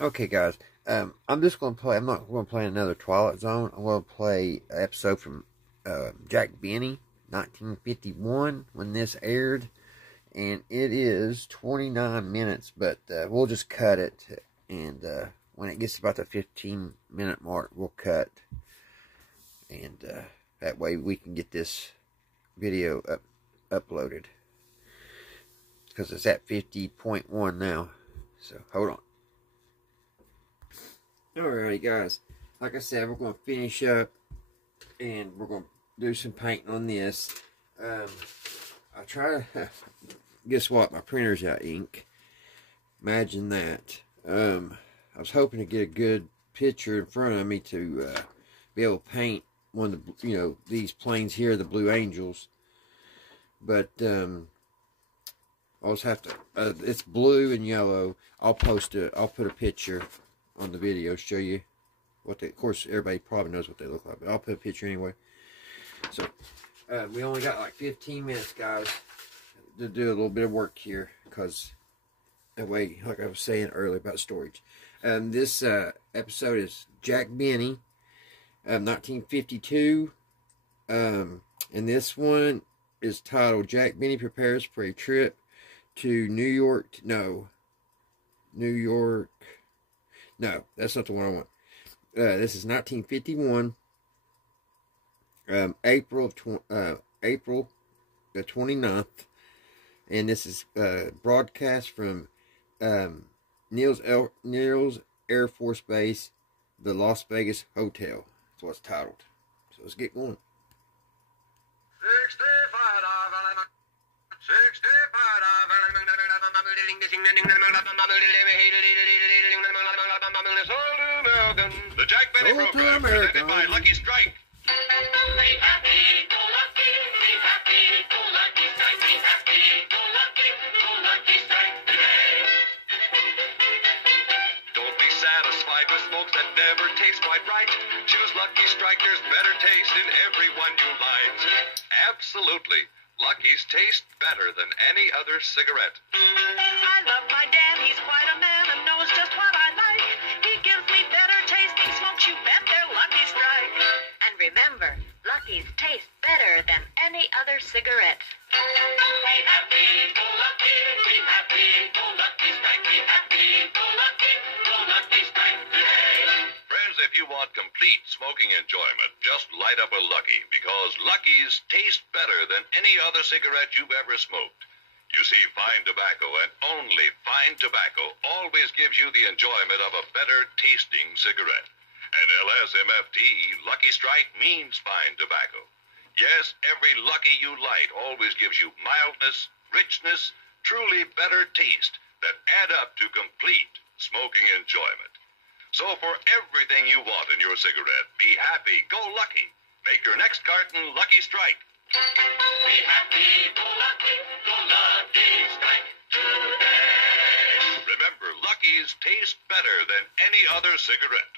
Okay, guys. I'm just going to play. I'm not going to play another Twilight Zone. I'm going to play an episode from Jack Benny, 1951, when this aired. And it is 29 minutes, but we'll just cut it. And when it gets about the 15-minute mark, we'll cut. And that way we can get this video uploaded. Because it's at 50.1 now. So, hold on. Alrighty, guys. like I said, we're going to finish up and we're going to do some painting on this. I try to, guess what, my printer's out of ink. Imagine that. I was hoping to get a good picture in front of me to be able to paint one of the, you know, these planes here, the Blue Angels. But I'll just have to, it's blue and yellow. I'll put a picture on the video, show you what they, of course everybody probably knows what they look like, but I'll put a picture anyway. So we only got like 15 minutes, guys, to do a little bit of work here, because that way, like I was saying earlier about storage. This episode is Jack Benny, 1952, and this one is titled Jack Benny Prepares for a Trip to New York. No, that's not the one I want. This is 1951, April the 29th, and this is broadcast from Niels Air Force Base, the Las Vegas Hotel. That's what it's titled. So let's get going. 65. The Jack Benny program, presented by Lucky Strike. Be happy, go lucky, be happy, go lucky strike, be happy, go lucky strike today. Don't be satisfied with smokes that never taste quite right. Choose Lucky Strike. There's better taste in every one you light. Absolutely. Lucky's taste better than any other cigarette. I love my Dan, he's quite a man and knows just what I like. He gives me better tasting smokes, you bet they're Lucky Strike. And remember, Lucky's taste better than any other cigarette. Be happy, go lucky, be happy, go Lucky Strike, be happy, go lucky strike today. Friends, if you want complete smoking enjoyment, just light up a Lucky, because Lucky's taste better than any other cigarette you've ever smoked. You see, fine tobacco, and only fine tobacco, always gives you the enjoyment of a better tasting cigarette. And LSMFT, Lucky Strike, means fine tobacco. Yes, every Lucky you light always gives you mildness, richness, truly better taste that add up to complete smoking enjoyment. So for everything you want in your cigarette, be happy, go Lucky. Make your next carton Lucky Strike. Be happy, go lucky strike today. Remember, Lucky's taste better than any other cigarette.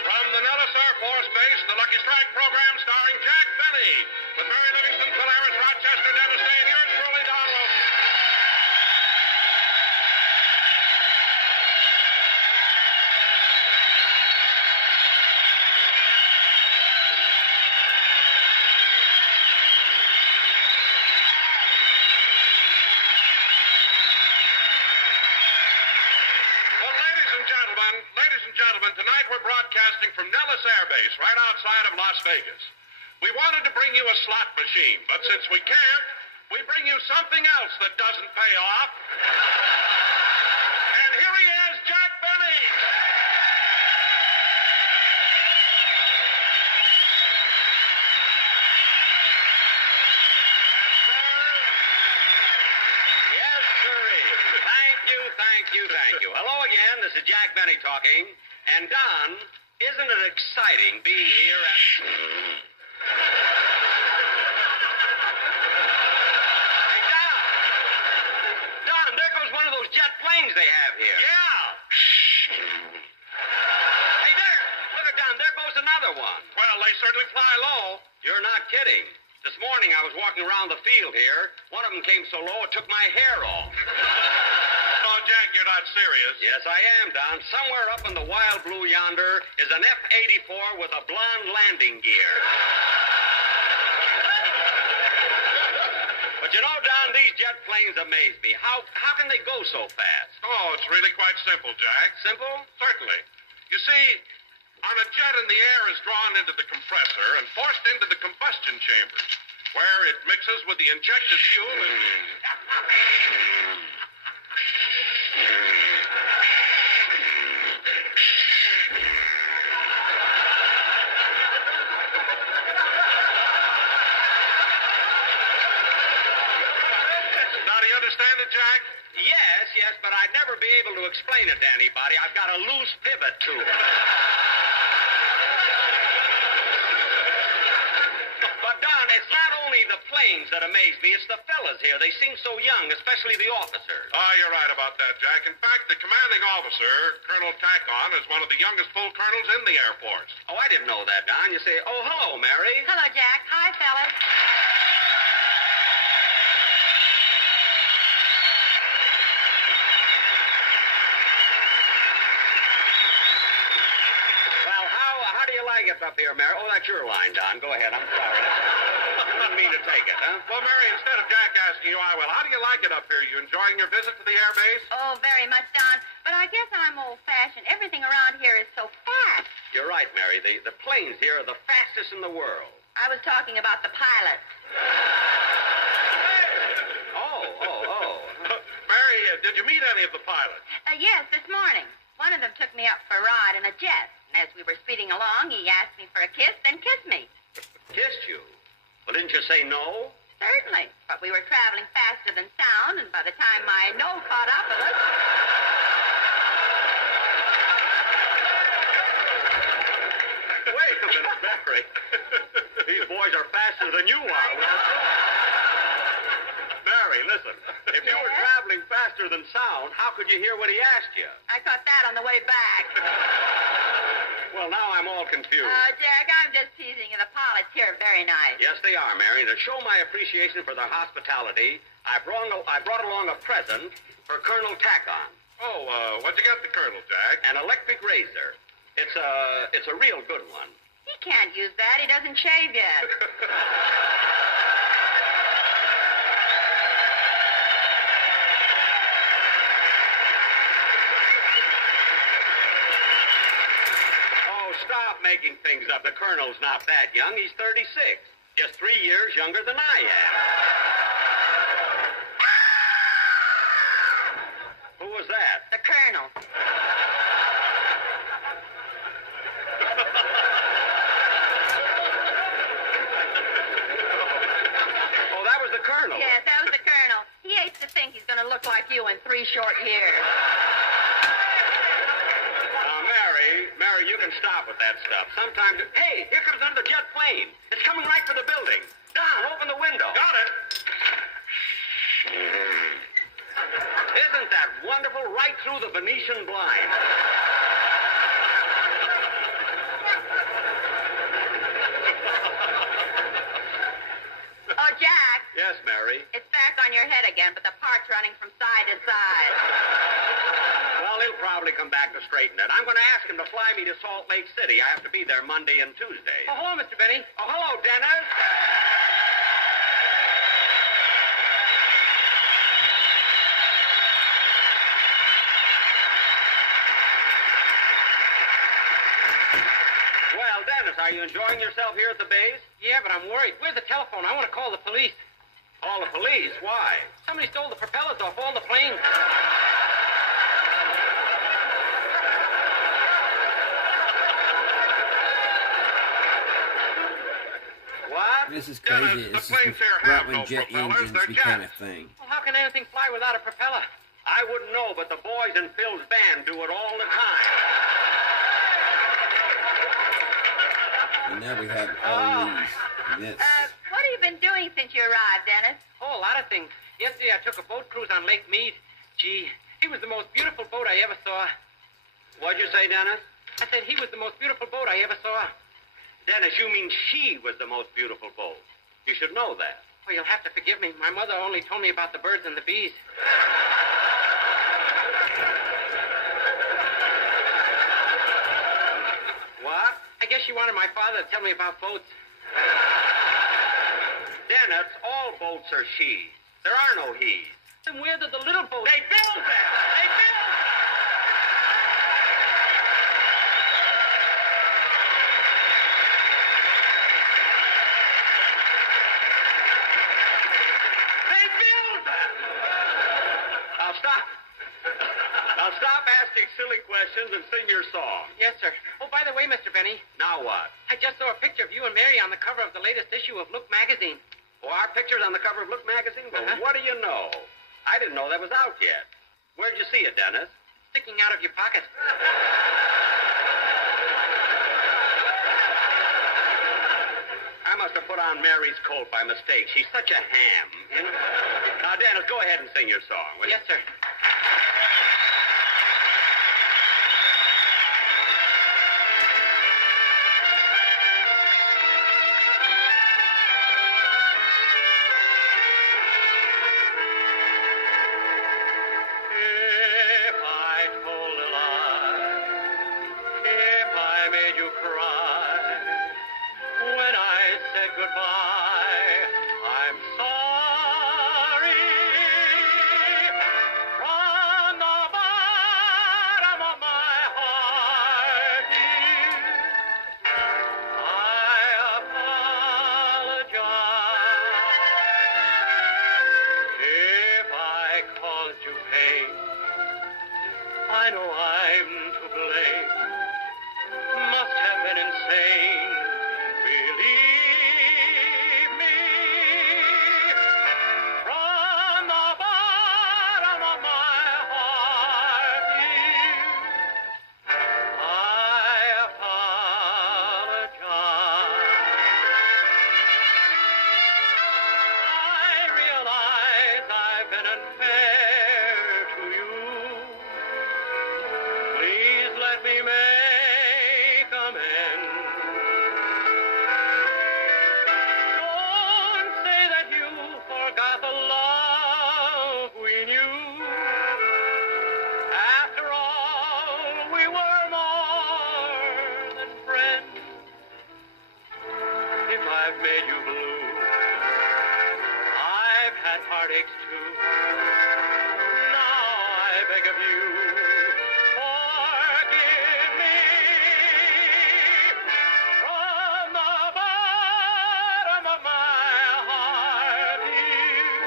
From the Nellis Air Force Base, the Lucky Strike program starring Jack Benny, with Mary Livingston, Polaris, Rochester, Dennis Day, and yours truly, Don Wilson. Ladies and gentlemen, tonight we're broadcasting from Nellis Air Base, right outside of Las Vegas. We wanted to bring you a slot machine, but since we can't, we bring you something else that doesn't pay off. And here he is, Jack Benny. Yes, sirree. Thank you. Hello again. This is Jack Benny talking. And Don, isn't it exciting being here at... Hey, Don, there goes one of those jet planes they have here. Yeah. Hey, there. Look at Don. There goes another one. Well, they certainly fly low. You're not kidding. This morning I was walking around the field here. One of them came so low it took my hair off. Oh, Jack, you're not serious. Yes, I am, Don. Somewhere up in the wild blue yonder is an F-84 with a blonde landing gear. But you know, Don, these jet planes amaze me. How can they go so fast? Oh, it's really quite simple, Jack. Simple? Certainly. You see, on a jet in the air is drawn into the compressor and forced into the combustion chambers. where it mixes with the injected fuel and... Now, do you understand it, Jack? Yes, but I'd never be able to explain it to anybody. I've got a loose pivot to it. But, Don, it's not only the planes that amaze me, it's the fellas here. They seem so young, especially the officers. Oh, you're right about that, Jack. In fact, the commanding officer, Colonel Tackon, is one of the youngest full colonels in the Air Force. Oh, I didn't know that, Don. You say, oh, hello, Mary. Hello, Jack. Hi, fellas. Well, how do you like it up here, Mary? Oh, that's your line, Don. Go ahead. I'm sorry. I didn't mean to take it, huh? Well, Mary, instead of Jack asking you, how do you like it up here? You enjoying your visit to the air base? Oh, very much, Don. But I guess I'm old-fashioned. Everything around here is so fast. You're right, Mary. The planes here are the fastest in the world. I was talking about the pilots. Oh. Mary, did you meet any of the pilots? Yes, this morning. One of them took me up for a ride in a jet. And as we were speeding along, he asked me for a kiss, then kissed me. Kissed you? Well, didn't you say no? Certainly. But we were traveling faster than sound, and by the time my no caught up with us... Wait a minute, Mary. These boys are faster than you are. Mary, listen. If you were traveling faster than sound, how could you hear what he asked you? I caught that on the way back. Well, now I'm all confused. Jack, I'm just teasing you. The pilots here are very nice. Yes, they are, Mary. To show my appreciation for their hospitality, I brought along a present for Colonel Tackon. Oh, what'd you get the Colonel, Jack? An electric razor. It's a real good one. He can't use that. He doesn't shave yet. Stop making things up. The Colonel's not that young. He's 36. Just 3 years younger than I am. Who was that? The Colonel. Oh, that was the Colonel. Yes, that was the Colonel. He hates to think he's going to look like you in 3 short years. Mary, you can stop with that stuff. Sometimes... Hey, here comes another jet plane. It's coming right for the building. Don, open the window. Got it. Isn't that wonderful? Right through the Venetian blind. Oh, Jack. Yes, Mary? It's back on your head again, but the part's running from side to side. Well, he'll probably come back to straighten it. I'm going to ask him to fly me to Salt Lake City. I have to be there Monday and Tuesday. Oh, hello, Mr. Benny. Oh, hello, Dennis. Well, Dennis, are you enjoying yourself here at the base? Yeah, but I'm worried. Where's the telephone? I want to call the police. Call the police? Why? Somebody stole the propellers off all the planes. What? This is Dennis, crazy. the This planes is here right have when no jet propellers. engines They're became a jets. thing. Well, how can anything fly without a propeller? I wouldn't know, but the boys in Phil's band do it all the time. And now we have all these. And that's, What have you been doing since you arrived, Dennis? Oh, a lot of things. Yesterday I took a boat cruise on Lake Mead. Gee, he was the most beautiful boat I ever saw. What'd you say, Dennis? I said he was the most beautiful boat I ever saw. Dennis, you mean she was the most beautiful boat. You should know that. Oh, you'll have to forgive me. My mother only told me about the birds and the bees. What? I guess she wanted my father to tell me about boats. Dennis, all boats are she's. There are no he's. Then where did the little boat... They build them! They build them! Now stop. Now stop asking silly questions and sing your song. Yes, sir. Oh, by the way, Mr. Benny, Now what? I just saw a picture of you and Mary on the cover of the latest issue of Look magazine. Oh, our picture's on the cover of Look magazine? Well, Uh-huh. what do you know? I didn't know that was out yet. Where'd you see it, Dennis? Sticking out of your pocket. I must have put on Mary's coat by mistake. She's such a ham. You know? Now, Dennis, go ahead and sing your song, will you? Yes, sir. If I told a lie, if I made you cry, when I said goodbye, I'm sorry. From the bottom of my heart, dear, I apologize. If I caused you pain, I know I'm to blame. Must have been insane. Believe me. From the bottom of my heart, dear, I apologize. I realize I've been unfair to you. Please let me make amends. Don't say that you forgot the love we knew. After all, we were more than friends. If I've made you blue, I've had heartaches too. Now I beg of you, forgive me. From the bottom of my heart, dear,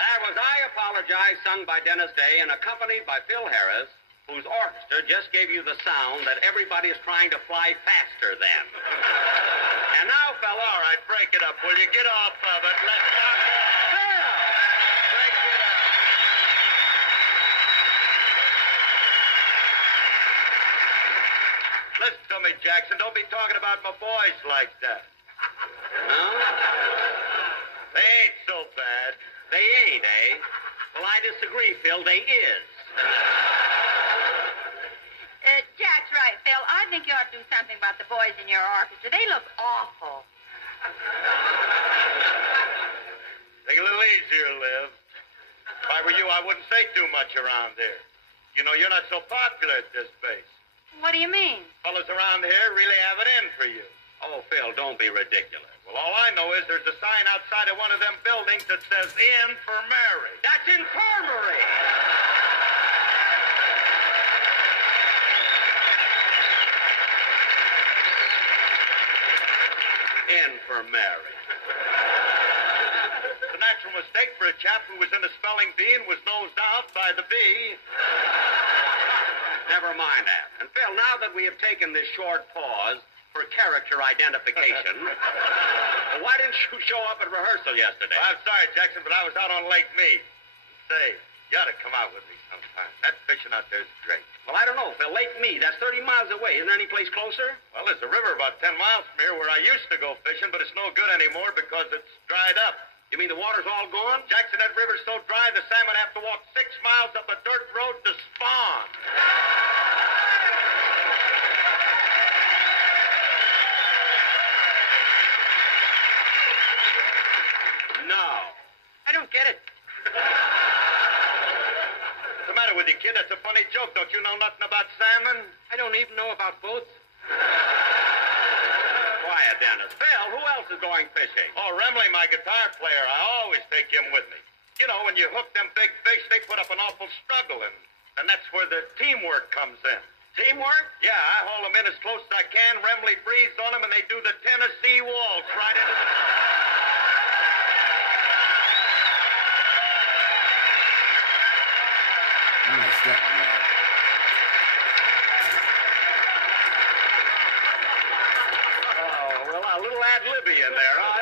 That was I Apologize, sung by Dennis Day and accompanied by Phil Harris, whose orchestra just gave you the sound that everybody's trying to fly faster than. And now, fella, all right, break it up, will you? Get off of it. Let's stop. Phil! Break it up. Listen to me, Jackson. Don't be talking about my boys like that. No? They ain't so bad. They ain't, eh? Well, I disagree, Phil. They is. Jack's right, Phil. I think you ought to do something about the boys in your orchestra. They look awful. Take a little easier, Liv. If I were you, I wouldn't say too much around here. You know, you're not so popular at this base. What do you mean? Fellas around here really have it in for you. Oh, Phil, don't be ridiculous. Well, all I know is there's a sign outside of one of them buildings that says infirmary. That's infirmary! Infirmary. It's a natural mistake for a chap who was in a spelling bee and was nosed out by the bee. Never mind that. And Phil, now that we have taken this short pause for character identification, why didn't you show up at rehearsal yesterday? I'm sorry, Jackson, but I was out on Lake Mead. Say, you ought to come out with me sometime. That fishing out there is great. Well, I don't know, Phil. Lake Mead, that's 30 miles away. Isn't there any place closer? Well, there's a river about 10 miles from here where I used to go fishing, but it's no good anymore because it's dried up. You mean the water's all gone? Jackson, that river's so dry the salmon have to walk 6 miles up a dirt road to spawn. No. I don't get it. What's the matter with you, kid? That's a funny joke. Don't you know nothing about salmon? I don't even know about boats. Dennis. Phil, who else is going fishing? Oh, Remley, my guitar player. I always take him with me. You know, when you hook them big fish, they put up an awful struggle, and that's where the teamwork comes in. Teamwork? Yeah, I haul them in as close as I can. Remley breathes on them, and they do the Tennessee waltz right into the... I messed up, man. Oh, well, a little ad-libby in there, huh?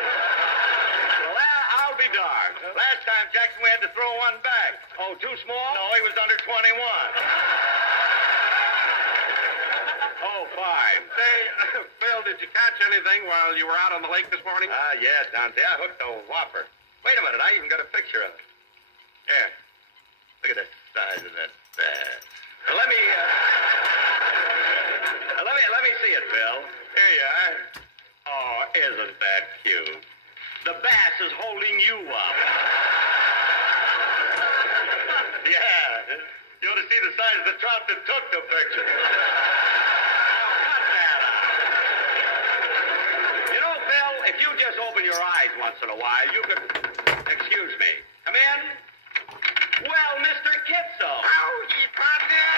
Well, I'll be darned. Last time, Jackson, we had to throw one back. Oh, too small? No, he was under 21. Oh, fine. Say, Phil, did you catch anything while you were out on the lake this morning? Yeah, Dante. I hooked a whopper. Wait a minute, I even got a picture of it. Here. Look at the size of that bass. Let me see it, Phil. Here you are. Oh, isn't that cute? The bass is holding you up. Yeah. You ought to see the size of the trout that took the picture. Cut that out. You know, Phil, if you just open your eyes once in a while, you could... Excuse me. Come in. Well, Mr. Kitzel. Howdy, partner.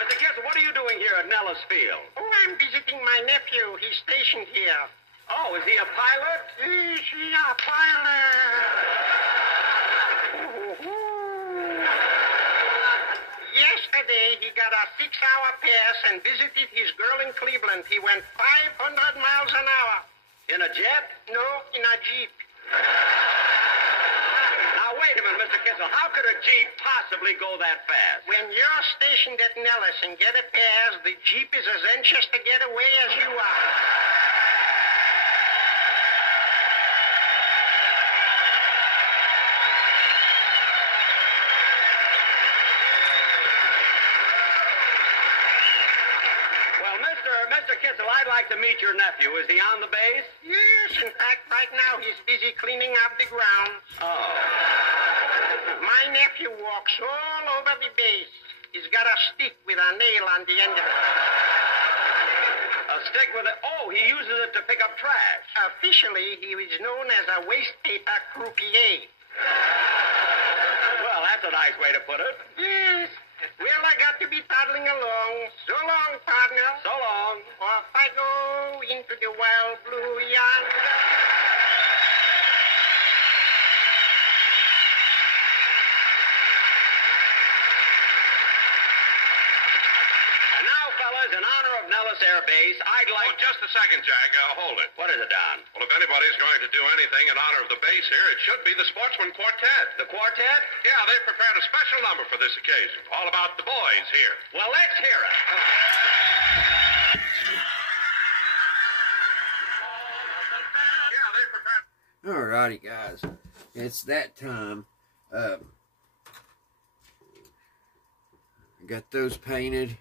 Mr. Kitzel, what are you doing here at Nellis Field? Oh, I'm visiting my nephew. He's stationed here. Oh, is he a pilot? Is he a pilot? Yesterday, he got a 6-hour pass and visited his girl in Cleveland. He went 500 miles an hour. In a jet? No, in a Jeep. Now, wait a minute, Mr. Kitzel. How could a Jeep possibly go that fast? When you're stationed at Nellis and get a pass, the Jeep is as anxious to get away as you are. Mr. Kitzel, I'd like to meet your nephew. Is he on the base? Yes, in fact, right now he's busy cleaning up the grounds. Oh. My nephew walks all over the base. He's got a stick with a nail on the end of it. A stick with a... Oh, he uses it to pick up trash. Officially, he is known as a waste paper croupier. Well, that's a nice way to put it. Yes. Well, I got to be toddling along. So long, partner. So long. Off I go into the wild blue yonder. And now, fellas, in honor of Nellis Air Base, I'd like... Oh, just a second, Jack. Hold it. What is it, Don? Well, if anybody's going to do anything in honor of the base here, it should be the Sportsman Quartet. The quartet? Yeah, they've prepared a special number for this occasion. All about the boys here. Well, let's hear it. Yeah, they've prepared... Alrighty, guys. It's that time. I got those painted.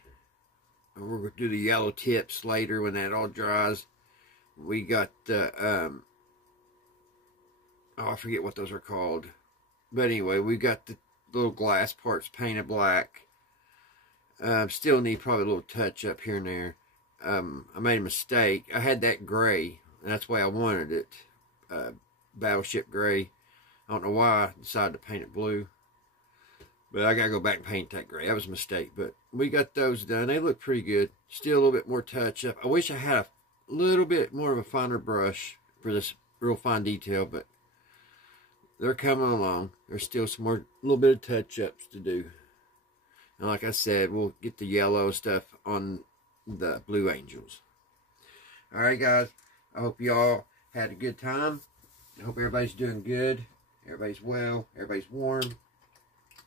We're going to do the yellow tips later when that all dries. We got oh, I forget what those are called. But anyway, we got the little glass parts painted black. Still need probably a little touch up here and there. I made a mistake. I had that gray, and that's the way I wanted it. Battleship gray. I don't know why I decided to paint it blue. But I got to go back and paint that gray. That was a mistake. But we got those done. They look pretty good. Still a little bit more touch up. I wish I had a little bit more of a finer brush for this real fine detail. But they're coming along. There's still some more, little bit of touch ups to do. And like I said, we'll get the yellow stuff on the Blue Angels. Alright, guys. I hope y'all had a good time. I hope everybody's doing good. Everybody's well. Everybody's warm.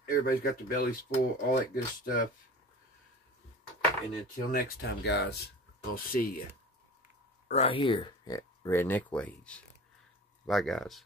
Everybody's got their bellies full, all that good stuff. And until next time, guys, I'll see you right here at Redneck Ways. Bye, guys.